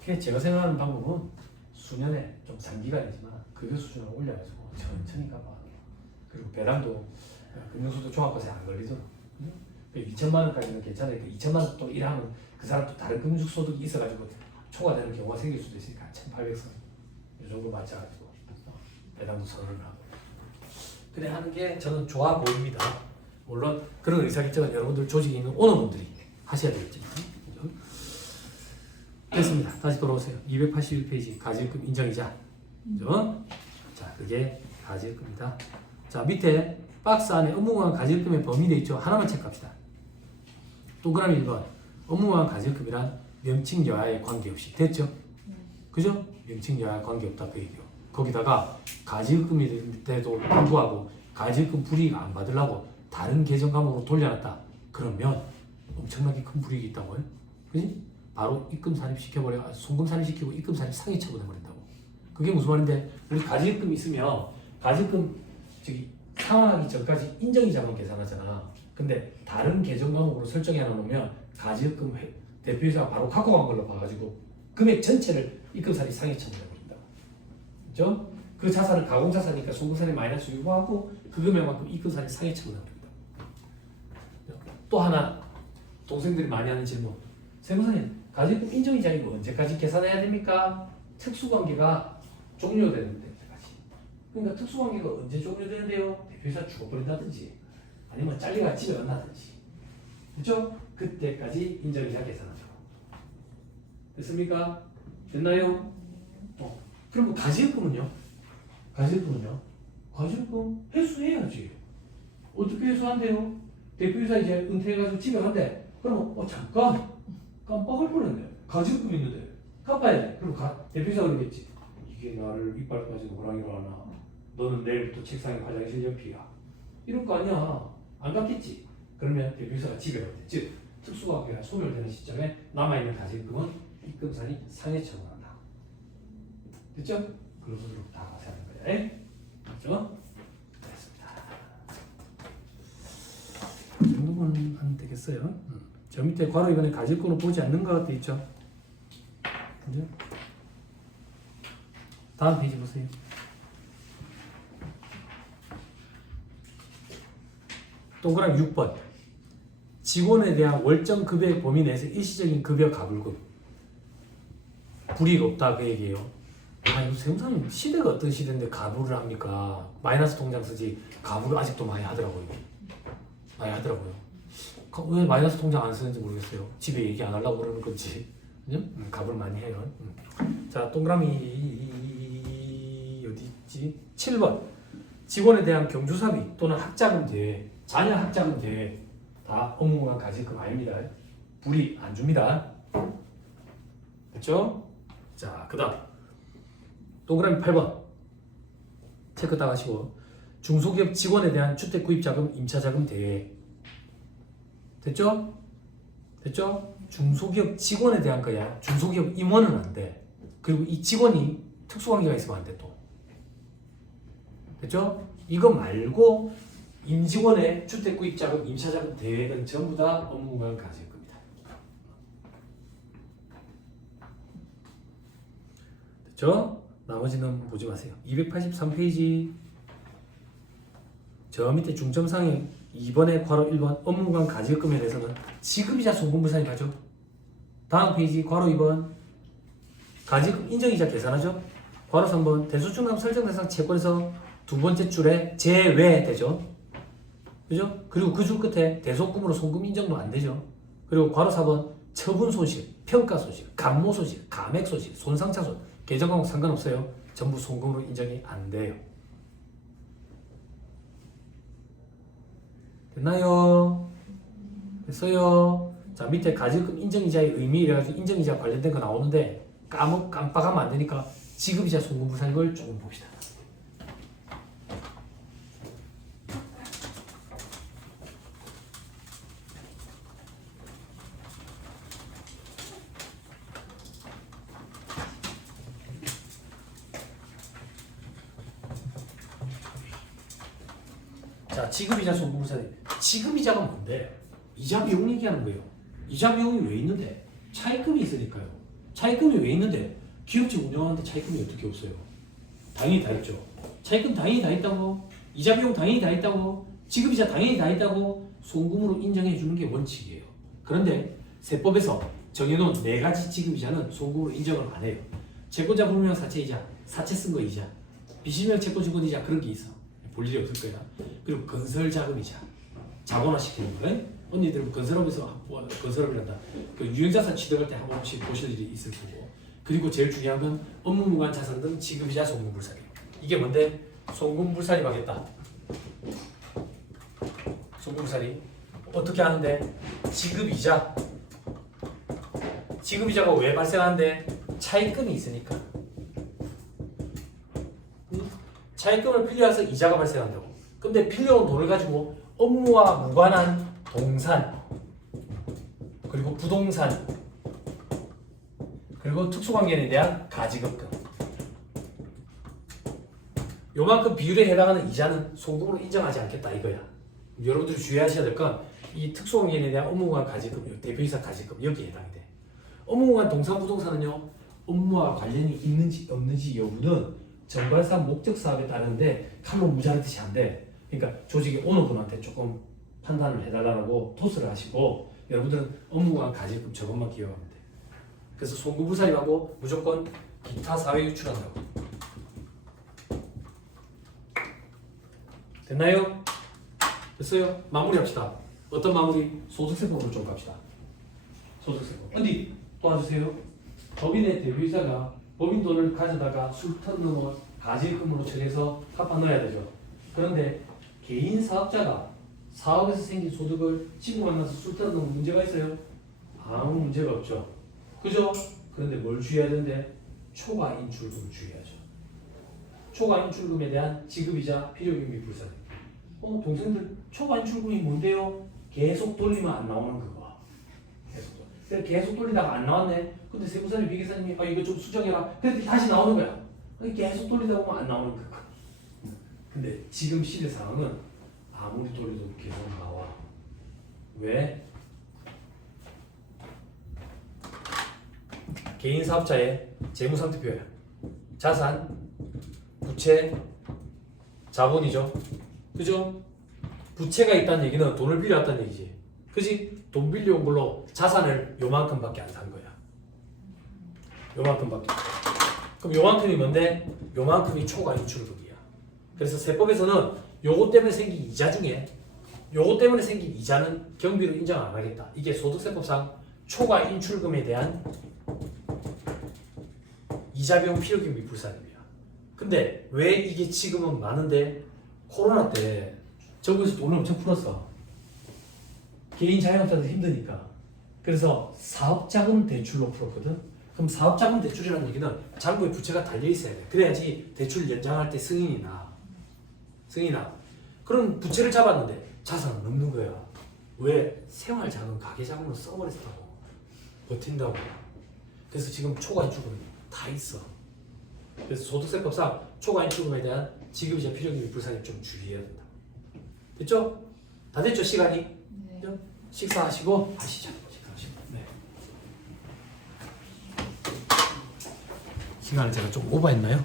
그게 제가 생각하는 방법은 수년에 좀 장기간이지만 급여 수준을 올려가지고 천천히 가봐. 그리고 배당도 금융소득 종합과세 안 걸리잖아. 2천만 원까지는 괜찮아요. 2천만 원 또 일하면 그 사람 또 다른 금융소득이 있어가지고 초과되는 경우가 생길 수도 있으니까 1,800선 이 정도 맞춰가지고 배당도 선언을 하고 그래 하는 게 저는 좋아 보입니다. 물론 그런 의사결정은 여러분들 조직에 있는 오너분들이 하셔야 되겠지만 됐습니다. 다시 돌아오세요. 281페이지 가질금 인정이자 그죠? 자 그게 가질금이다. 자 밑에 박스 안에 업무관 가질금의 범위 되어 있죠. 하나만 체크합시다. 동그라미 1번 업무관 가질금이란 명칭 여하에 관계없이 됐죠? 그죠? 명칭 여하에 관계없다 그 얘기요. 거기다가 가질금인데도 불구하고 가질금 불이익 안 받으려고 다른 계정 과목으로 돌려놨다. 그러면 엄청나게 큰 불이익이 있다고요. 그지? 바로 입금 산입시켜버려 송금 산입시키고 입금 산입 상해 처분해버린다고. 그게 무슨 말인데 우리 가질금 있으면 가질금 저기 상환하기 전까지 인정이자만 계산하잖아. 근데 다른 계정 과목으로 설정해 놓으면 가질금 대표이사가 바로 갖고 간 걸로 봐가지고 금액 전체를 입금 산입 상해 처분해버린다고. 그죠? 그 자산을 가공자산이니까 송금산입 마이너스 유보하고 그 금액만큼 입금 산입 상해 처분해버린다. 또 하나 동생들이 많이 하는 질문. 세무사님 가질금 인정이자 이거 언제까지 계산해야 됩니까? 특수관계가 종료되는 때까지. 그러니까 특수관계가 언제 종료되는데요? 대표이사 죽어버린다든지 아니면 잘리가 집에 간다든지 그렇죠? 그때까지 인정이자 계산하죠. 됐습니까? 됐나요? 그럼 가질금은요? 가질금 회수해야지. 어떻게 회수한대요? 대표이사 이제 은퇴해가지고 집에 간대. 그러면 잠깐 깜빡할 뻔했네. 가질금 있는데 갚아야지. 그럼 대표이사가 그러겠지. 이게 나를 이빨 빠진 호랑이로 하나. 너는 내일부터 책상에 화장실 옆이야. 이럴 거 아니야. 안 갚겠지. 그러면 대표이사가 집에 갈 때, 즉 특수관계가 소멸되는 시점에 남아있는 가질금은 입금산이 상해 처분한다. 됐죠? 그런 식으로 다 가세하는 거예요. 맞죠? 됐습니다. 이 정도만 하면 되겠어요. 저 밑에 괄호 이번에 가질금으로 보지 않는 것 같아 있죠? 그죠? 다음 페이지 보세요. 동그라미 6번 직원에 대한 월정 급여의 범위 내에서 일시적인 급여 가불금 불이익 없다 그 얘기예요. 아니 세무사님 시대가 어떤 시대인데 가불을 합니까? 마이너스 통장 쓰지 가불을 아직도 많이 하더라고요. 왜 마이너스 통장 안 쓰는지 모르겠어요. 집에 얘기 안 하려고 그러는 건지. 그죠? 가불 많이 해요. 자 동그라미 어디 있지? 7번 직원에 대한 경조사비 또는 학자금 대회 자녀 학자금 대회 다 업무관 가질금 아닙니다. 불이익 안 줍니다. 됐죠? 자 그 다음 동그라미 8번 체크 딱 하시고 중소기업 직원에 대한 주택구입자금 임차자금 대회 됐죠? 중소기업 직원에 대한 거야. 중소기업 임원은 안 돼. 그리고 이 직원이 특수관계가 있으면 안 돼 또. 됐죠? 이거 말고 임직원의 주택구입자금, 임차자금, 대외금 전부 다 업무구간 가지급입니다. 됐죠? 나머지는 보지 마세요. 283페이지 저 밑에 중점상에 2번에 괄호 1번 업무구간 가지급금에 대해서는 지급이자 송금부산이 가죠. 다음 페이지 괄호 2번 가지급 인정이자 계산하죠. 괄호 3번 대수축납 설정 대상 채권에서 두 번째 줄에 제외되죠. 그죠? 그리고 그 줄 끝에 대속금으로 송금 인정도 안 되죠. 그리고 괄호 4번 처분 소식, 평가 소식, 감모 소식, 감액 소식, 손상차손, 계정하고 상관없어요. 전부 송금으로 인정이 안 돼요. 됐나요? 됐어요? 자, 밑에 가지급 인정이자의 의미 이래가지고 인정이자 관련된 거 나오는데 깜빡하면 안 되니까 지급이자 송금부산 걸 조금 봅시다. 자, 지급이자 송금부산. 지급이자가 뭔데? 이자 비용 얘기하는 거예요. 이자 비용이 왜 있는데? 차입금이 있으니까요. 차입금이 왜 있는데? 기업체 운영하는데 차입금이 어떻게 없어요? 당연히 다 있죠. 차입금 당연히 다 있다고. 이자 비용 당연히 다 있다고. 지급이자 당연히 다 있다고. 송금으로 인정해 주는 게 원칙이에요. 그런데 세법에서 정해놓은 4가지 지급이자는 송금으로 인정을 안 해요. 채권자 불명 사채이자, 사채 쓴 거 이자, 비실명 채권 증권이자 그런 게 있어. 볼 일이 없을 거야. 그리고 건설 자금이자, 자본화 시키는 거예요. 언니들 건설업에서 건설업이란다. 그 유형자산 취득할 때 한 번씩 보실 일이 있을 거고. 그리고 제일 중요한 건 업무무관 자산 등 지급이자 송금불살이. 이게 뭔데? 송금불살이 가겠다. 송금불살이 어떻게 하는데? 지급이자. 지급이자가 왜 발생하는데? 차입금이 있으니까. 차입금을 필요해서 이자가 발생한다고. 근데 필요한 돈을 가지고 업무와 무관한 동산, 그리고 부동산, 그리고 특수관계인에 대한 가지급금, 요만큼 비율에 해당하는 이자는 송금으로 인정하지 않겠다 이거야. 여러분들이 주의하셔야 될 건 이 특수관계인에 대한 업무관 가지급, 대표이사 가지급 여기에 해당이 돼. 업무관 동산 부동산은요, 업무와 관련이 있는지 없는지 여부는 정발사 목적 사업에 따르는데 칼로 무자르듯이 안 돼. 그러니까 조직의 오너분한테 조금 판단을 해달라고 토스를 하시고, 여러분들은 업무관 가지급 저것만 기억하면 돼. 그래서 송금부사입하고 무조건 기타 사회 유출한다고. 됐나요? 됐어요? 마무리합시다. 어떤 마무리? 소득세법으로 좀 갑시다. 소득세법. 어디 도와주세요. 법인의 대표이사가 법인 돈을 가져다가 술턴 넘어 가지금으로 처리해서 합판 넣어야 되죠. 그런데 개인 사업자가 사업에서 생긴 소득을 친구 만나서 술턴 넣으면 문제가 있어요? 아무 문제가 없죠. 그죠? 그런데 뭘 주의해야 되는데? 초과 인출금 주의하죠. 초과 인출금에 대한 지급이자 필요금이 불사해. 동생들 초과 인출금이 뭔데요? 계속 돌리면 안 나오는 그거. 계속 돌리다가 안 나왔네. 근데 세무사님, 비계사님이 이거 좀 수정해라. 그랬더니 다시 나오는 거야. 계속 돌리다 보면 안 나오는 그거. 근데 지금 시대 상황은 아무리 돌려도 계속 나와. 왜? 개인 사업자의 재무상태표야. 자산, 부채, 자본이죠. 그죠? 부채가 있다는 얘기는 돈을 빌려왔다는 얘기지. 그지? 돈 빌려온 걸로 자산을 요만큼밖에 안 산 거야. 요만큼밖에. 그럼 요만큼이 뭔데? 요만큼이 초과 인출금이야. 그래서 세법에서는 요거 때문에 생긴 이자 중에 요거 때문에 생긴 이자는 경비로 인정 안 하겠다. 이게 소득세법상 초과 인출금에 대한 이자 비용 필요금이 불사입니다. 근데 왜 이게 지금은 많은데? 코로나 때 정부에서 돈을 엄청 풀었어. 개인 자영업자들 힘드니까. 그래서 사업자금 대출로 풀었거든. 그럼 사업자금 대출이라는 얘기는 장부에 부채가 달려 있어야 돼. 그래야지 대출 연장할 때 승인이 나. 그럼 부채를 잡았는데 자산은 없는 거야. 왜? 생활자금, 가계자금으로 써버렸다고. 버틴다고. 그래서 지금 초과인출금이 다 있어. 그래서 소득세법상 초과인출금에 대한 지급이자 필요금이 불상이 좀 주의해야 된다. 됐죠? 다 됐죠 시간이? 네. 그죠? 식사하시고 하시죠. 식사하시고. 네. 시간을 제가 좀 오버했나요?